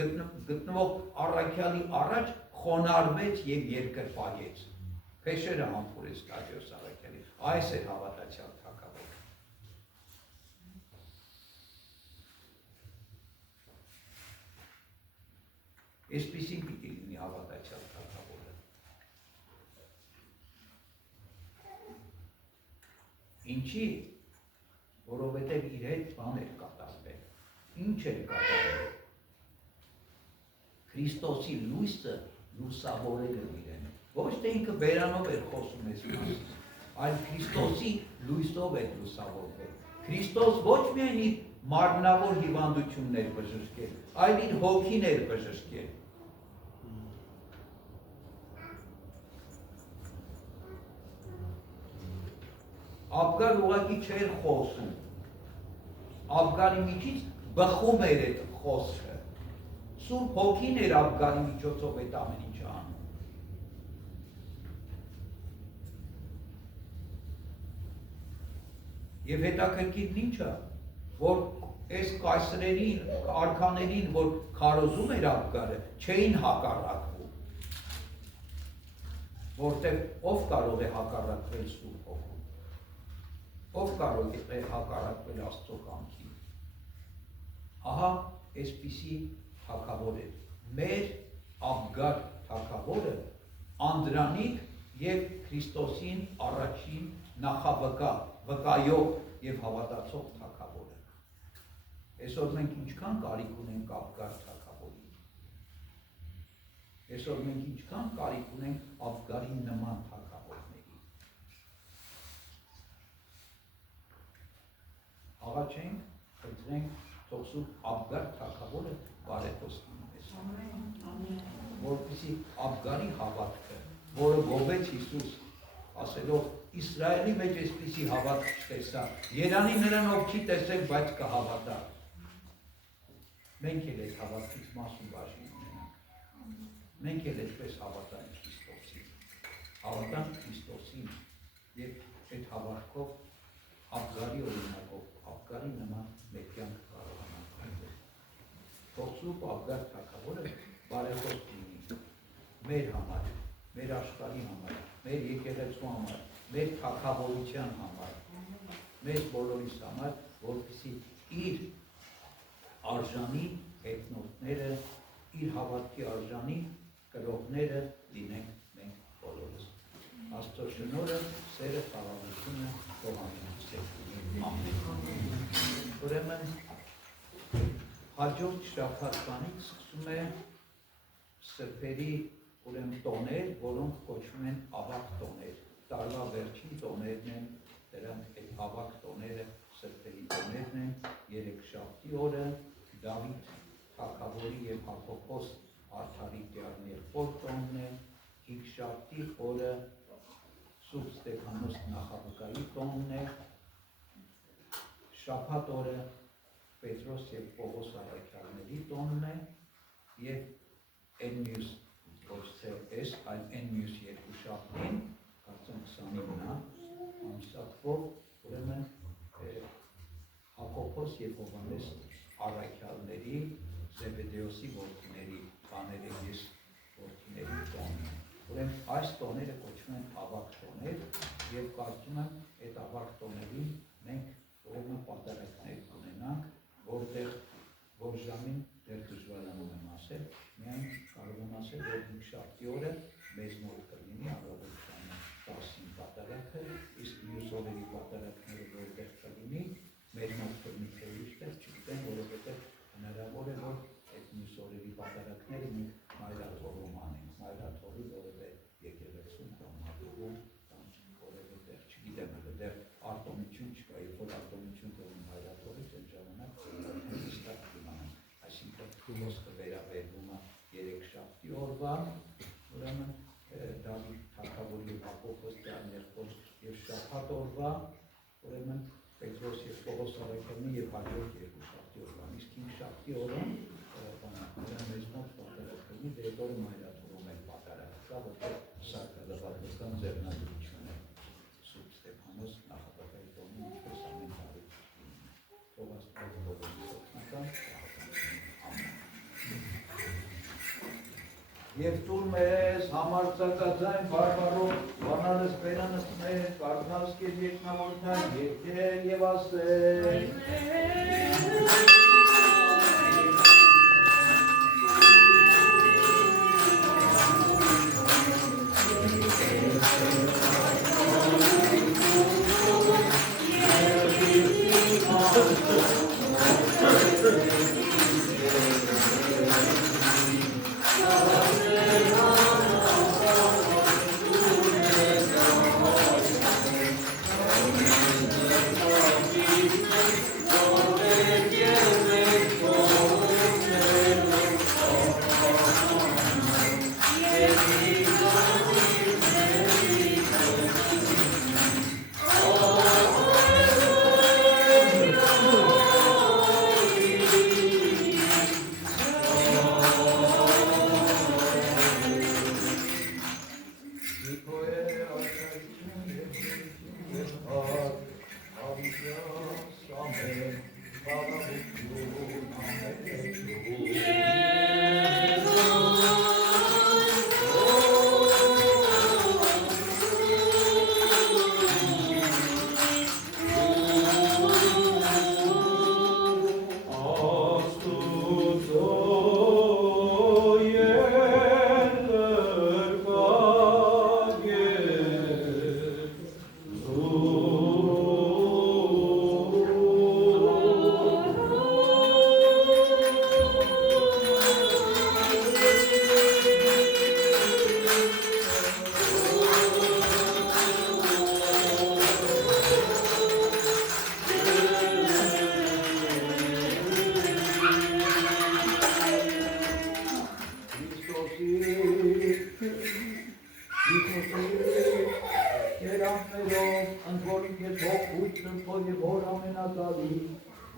գտնվող Առաքյալի առաջ խոնարհվեց եւ երկրպագեց, փեշերը համբուրեց Թադեոս Առաքյալի, այս է հավատացյալ թագավորը։ Այսպիսին պիտի լինի հավատացյալ թագավորը։ Ինչի, որովհետև իր հետ բան էր կատարվել, ինչ էր կատարվել, Քրիստոսի լույսը լուսավորել էր իրեն, ոչ թե ինքը բերանով էր խոսում ես լույս, այլ Քրիստոսի լույսով էր լուսավորվել, Քրիստոս ոչ միայն իր մարմնավոր հիվանդություններ բժշկել, այլ իր հոգին էր բժշկել, Աբգար ուղղակի չէր խոսում, Աբգարի միջից բխում էր այդ խոսքը, Սուրբ Հոգին էր Աբգարի միջոցով այդ ամեն ինչը անում։ Եվ հետաքրքիրն ինչ է, որ այս կայսրերին, արքաներին, որ քարոզում էր Աբգարը, չէին հակառակվում, որտեղ ով կարող է հակառակվել Սուրբ Հոգուն, ով կարող է հակառակվել Աստծո կամքին, ահա այսպիսի թագավոր է, մեր Աբգար թագավորը Անդրանիկ և Քրիստոսին առաջին նախավկա, վկայող և հավատացող թագավորը։ Այսօր մենք ինչքան կարիք ունենք Աբգար թագավորի։ Այսօր մենք ինչքան կարիք ունենք Աբգարի նման թագավորների։ Աղաչենք, խնդրենք, թող Սուրբ Աբգար թագավորը բարեփոխի մեզ։ Որպեսզի Աբգարի հավատքը, որը գովեց Հիսուս, ասելով Իսրայելի մեջ այսպիսի հավատք չտեսա, երանի նրան ով չի տեսել, բայց կհավատա։ Մենք էլ այդ հավատքից մասում բաժին ունենանք։ Մենք էլ այդպես հավատանք Քրիստոսին, հավատանք Քրիստոսին և այդ հավատքով Աբգարի օրինակով, Աբգարի նման մեր կյանք կարողանանք այդպես։ Թող Սուրբ Աբգար թագավորը բարեխոսք լինի մեր համար, մեր աշխարհի համար, մեր եկեղեցու համար, մեր թագավորության համար, մեր բոլորիս համար, որպեսզի իր արժանի հետնորդները, իր հավատքի արժանի կրողները լինենք մենք բոլորս։ Աստծո շնորհը, սերը, խաղաղությունը թող ամենից ամեն։ Ուրեմն հաջորդ շաբաթվանից սկսում է սրբերի տոներ, որոնք կոչվում են ավագ տոներ, տարվա վերջին տոներն են, դրանք այդ ավագ տոները սրբերի տոներն են, երեքշաբթի օրը Դավիթ թագավորի և Հակոբոս արդարի եղբոր տոնն է, հինգշաբթի օրը Սուրբ Ստեփանոս նախավկայի տոնն է, շաբաթ օրը Պետրոս և Պողոս առաքյալների տոնն է և այն մյուս ոչ թե այս, այլ այն մյուս երկու շաբթին, կարծեմ 29 ամսաթվով, ուրեմն Հակոբոս և Հովհաննես առաքյալների, Զեբեդեոսի որդիների, Բաներեգես որդիների տոնն է։ Ուրեմն այս տոները կոչվում են ավագ տոներ և կարծում եմ այդ ավագ տոներին մենք ուրեմն պատարակներ ունենանք, որտեղ որ ժամին դեռ դժվարանում եմ ասել, միայն կարող եմ ասել, որ հինգշաբթի օրը մեզ մոտ կլինի առավոտյանը 10-ին պատարակը, իսկ մյուս օրերի պատարակները որտեղ կլինի, մեր մոտ կլինի թե ուշտեղ չգիտեմ, որովհետև հնարավոր է, որ այդ մյուս օրերի պատարակները մենք մայրաթորում անենք, մայրաթորի որևէ եկեղեցում կամ հատուղում կամ որևէ տեղ, չգիտեմ, դեռ արտոնություն չկա, երբ որ արտոնություն կլինի մայրաթորից, այն ժամանակ հստակ կիմանանք, այսինքն խոսքը վերաբերվում է երեքշաբթի օրվա, ուրեմն Դավիթ թագավորի Հակոբոս եղբոր և շաբաթ օրվա, ուրեմն Պետրոս և Պողոս առաքյալների և հաջորդ երկու շաբթի օրվան, իսկ հինգշաբթի օրը մեզ մոտ պատարակվի, դե օրը մայրաթորում է պատարակ կա, որտեղ սարքադավատական ձեռնադրություն է Սուրբ Ստեփանոս նախապատայի տոնի, ինչպես ամեն տարի թող Աստված բոլորի օգնական Եվ տուր մեզ համարձակաձայն բարբարով, բանալս բերանս մեր, կարդաս կեզ երկնավորթան, երկեր և ասել։ Yeah. Քեզով ընկորին քեզ հոգույց նմփով եւ հոր ամենակալի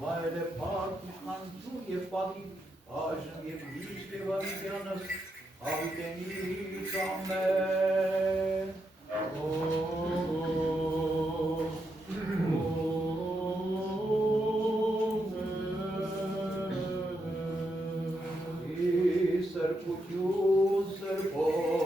վայրը փառք իշխանություն եւ պատիվ այժմ եւ միշտ եւ ամենյանս հավիտենից ամեն Սրբություն սրբով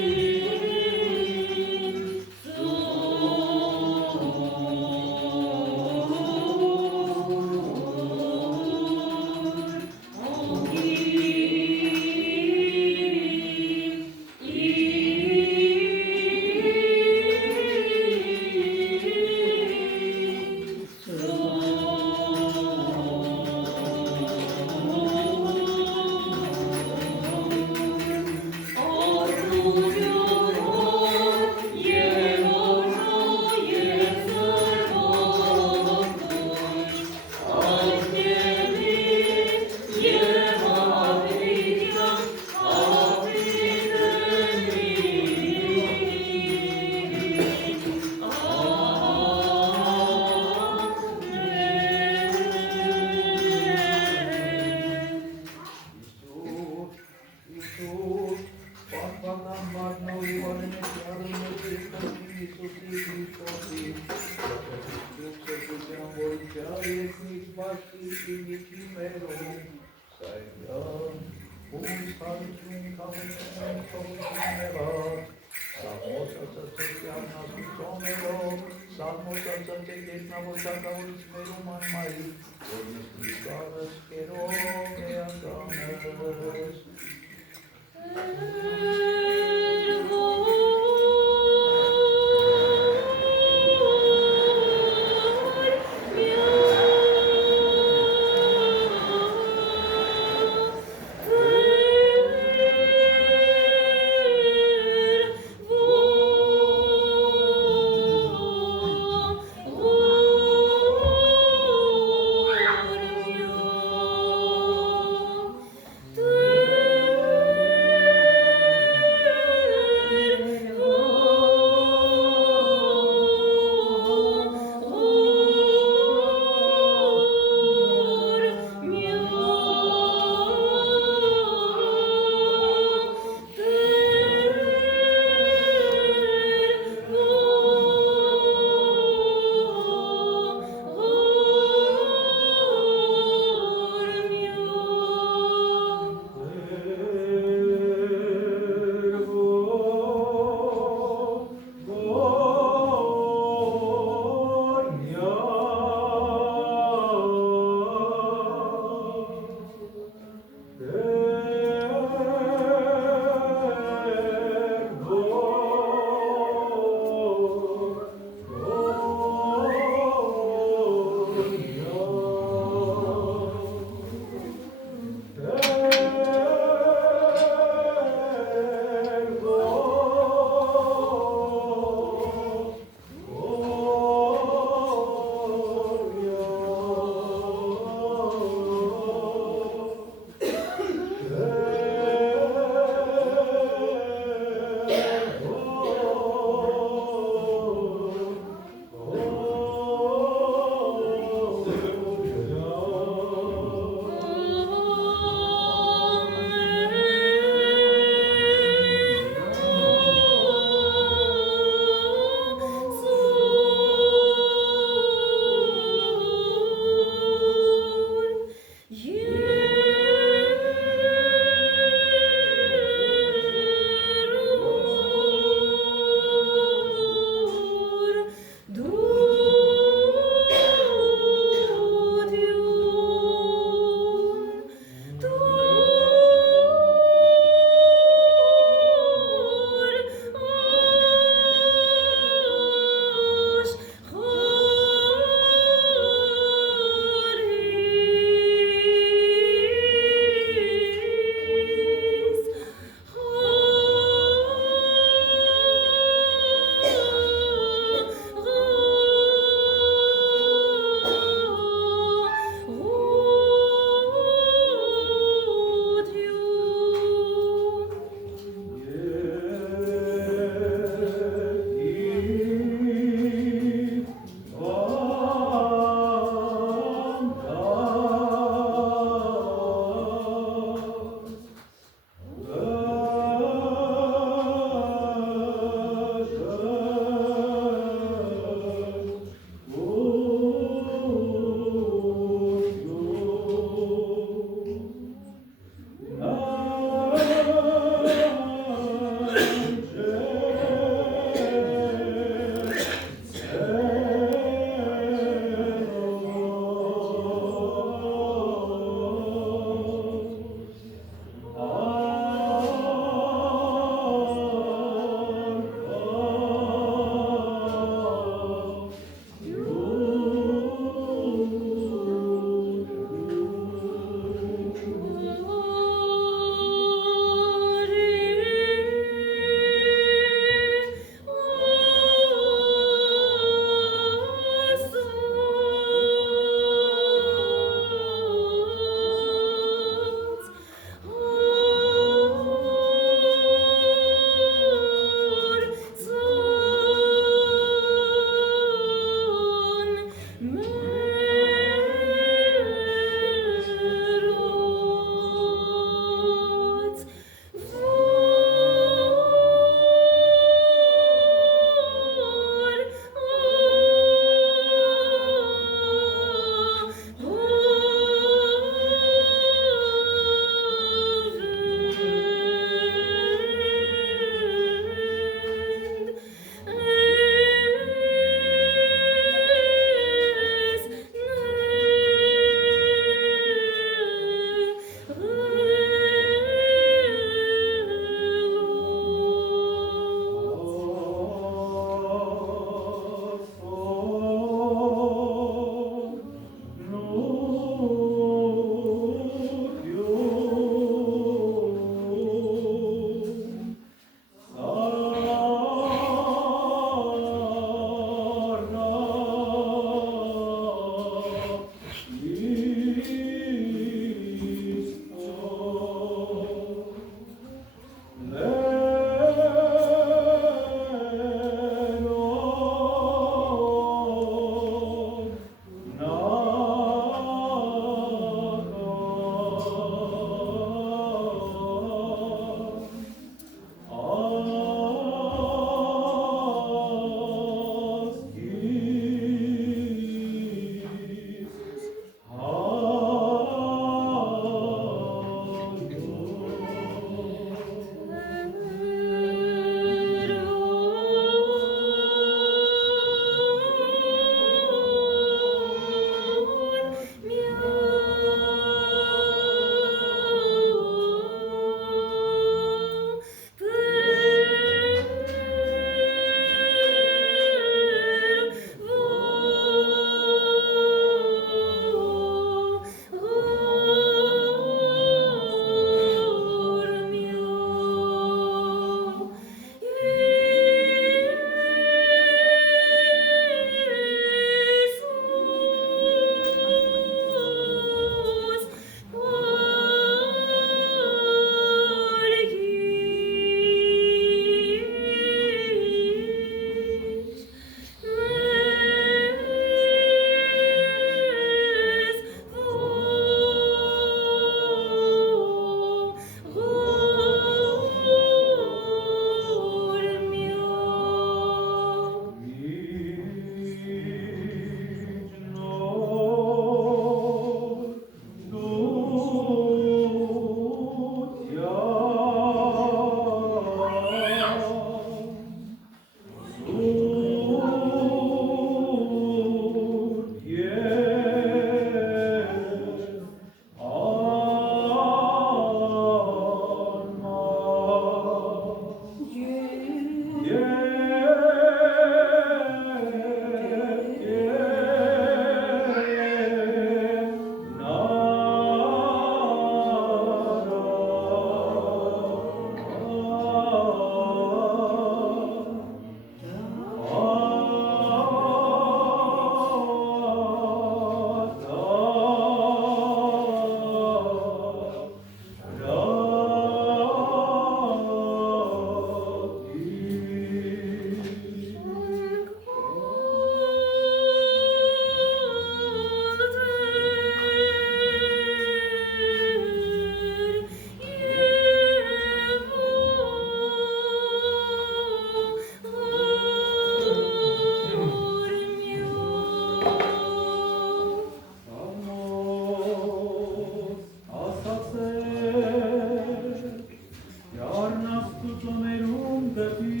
աստուծոներում դեպի,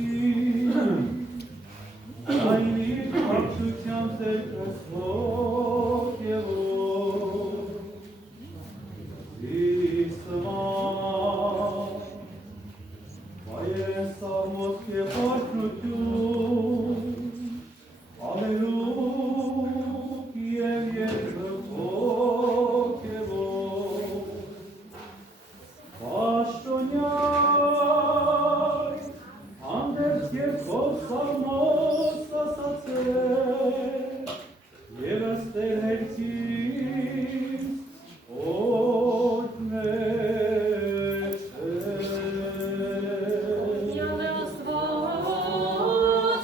այնիվ ապշության սերկս ով և ով, Իսմար, վայերեն սաղմոտ և արքնություն, Ալելուկ և երկրով և ով, Պաշտոնյար, հանդերձ և քով սաղմոտ ասացել, և ըստեր հերքից օրհնեցել։ Յավե Աստված,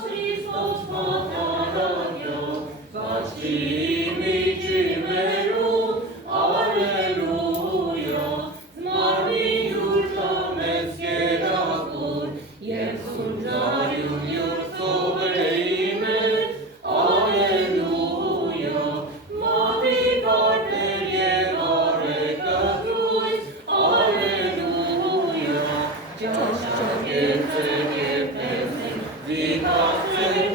Քրիստոս պատանանյա, Վաչի միջի մերում, Ալելույա, Զմարմին յուր ժամեց երակուր, և սունջարյուն յուր ծովրեի մեջ, Ալելույա, Մատի վարդեր և արեկատույց, Ալելույա, ճաշակեցեք և տեսեք, զիգացեք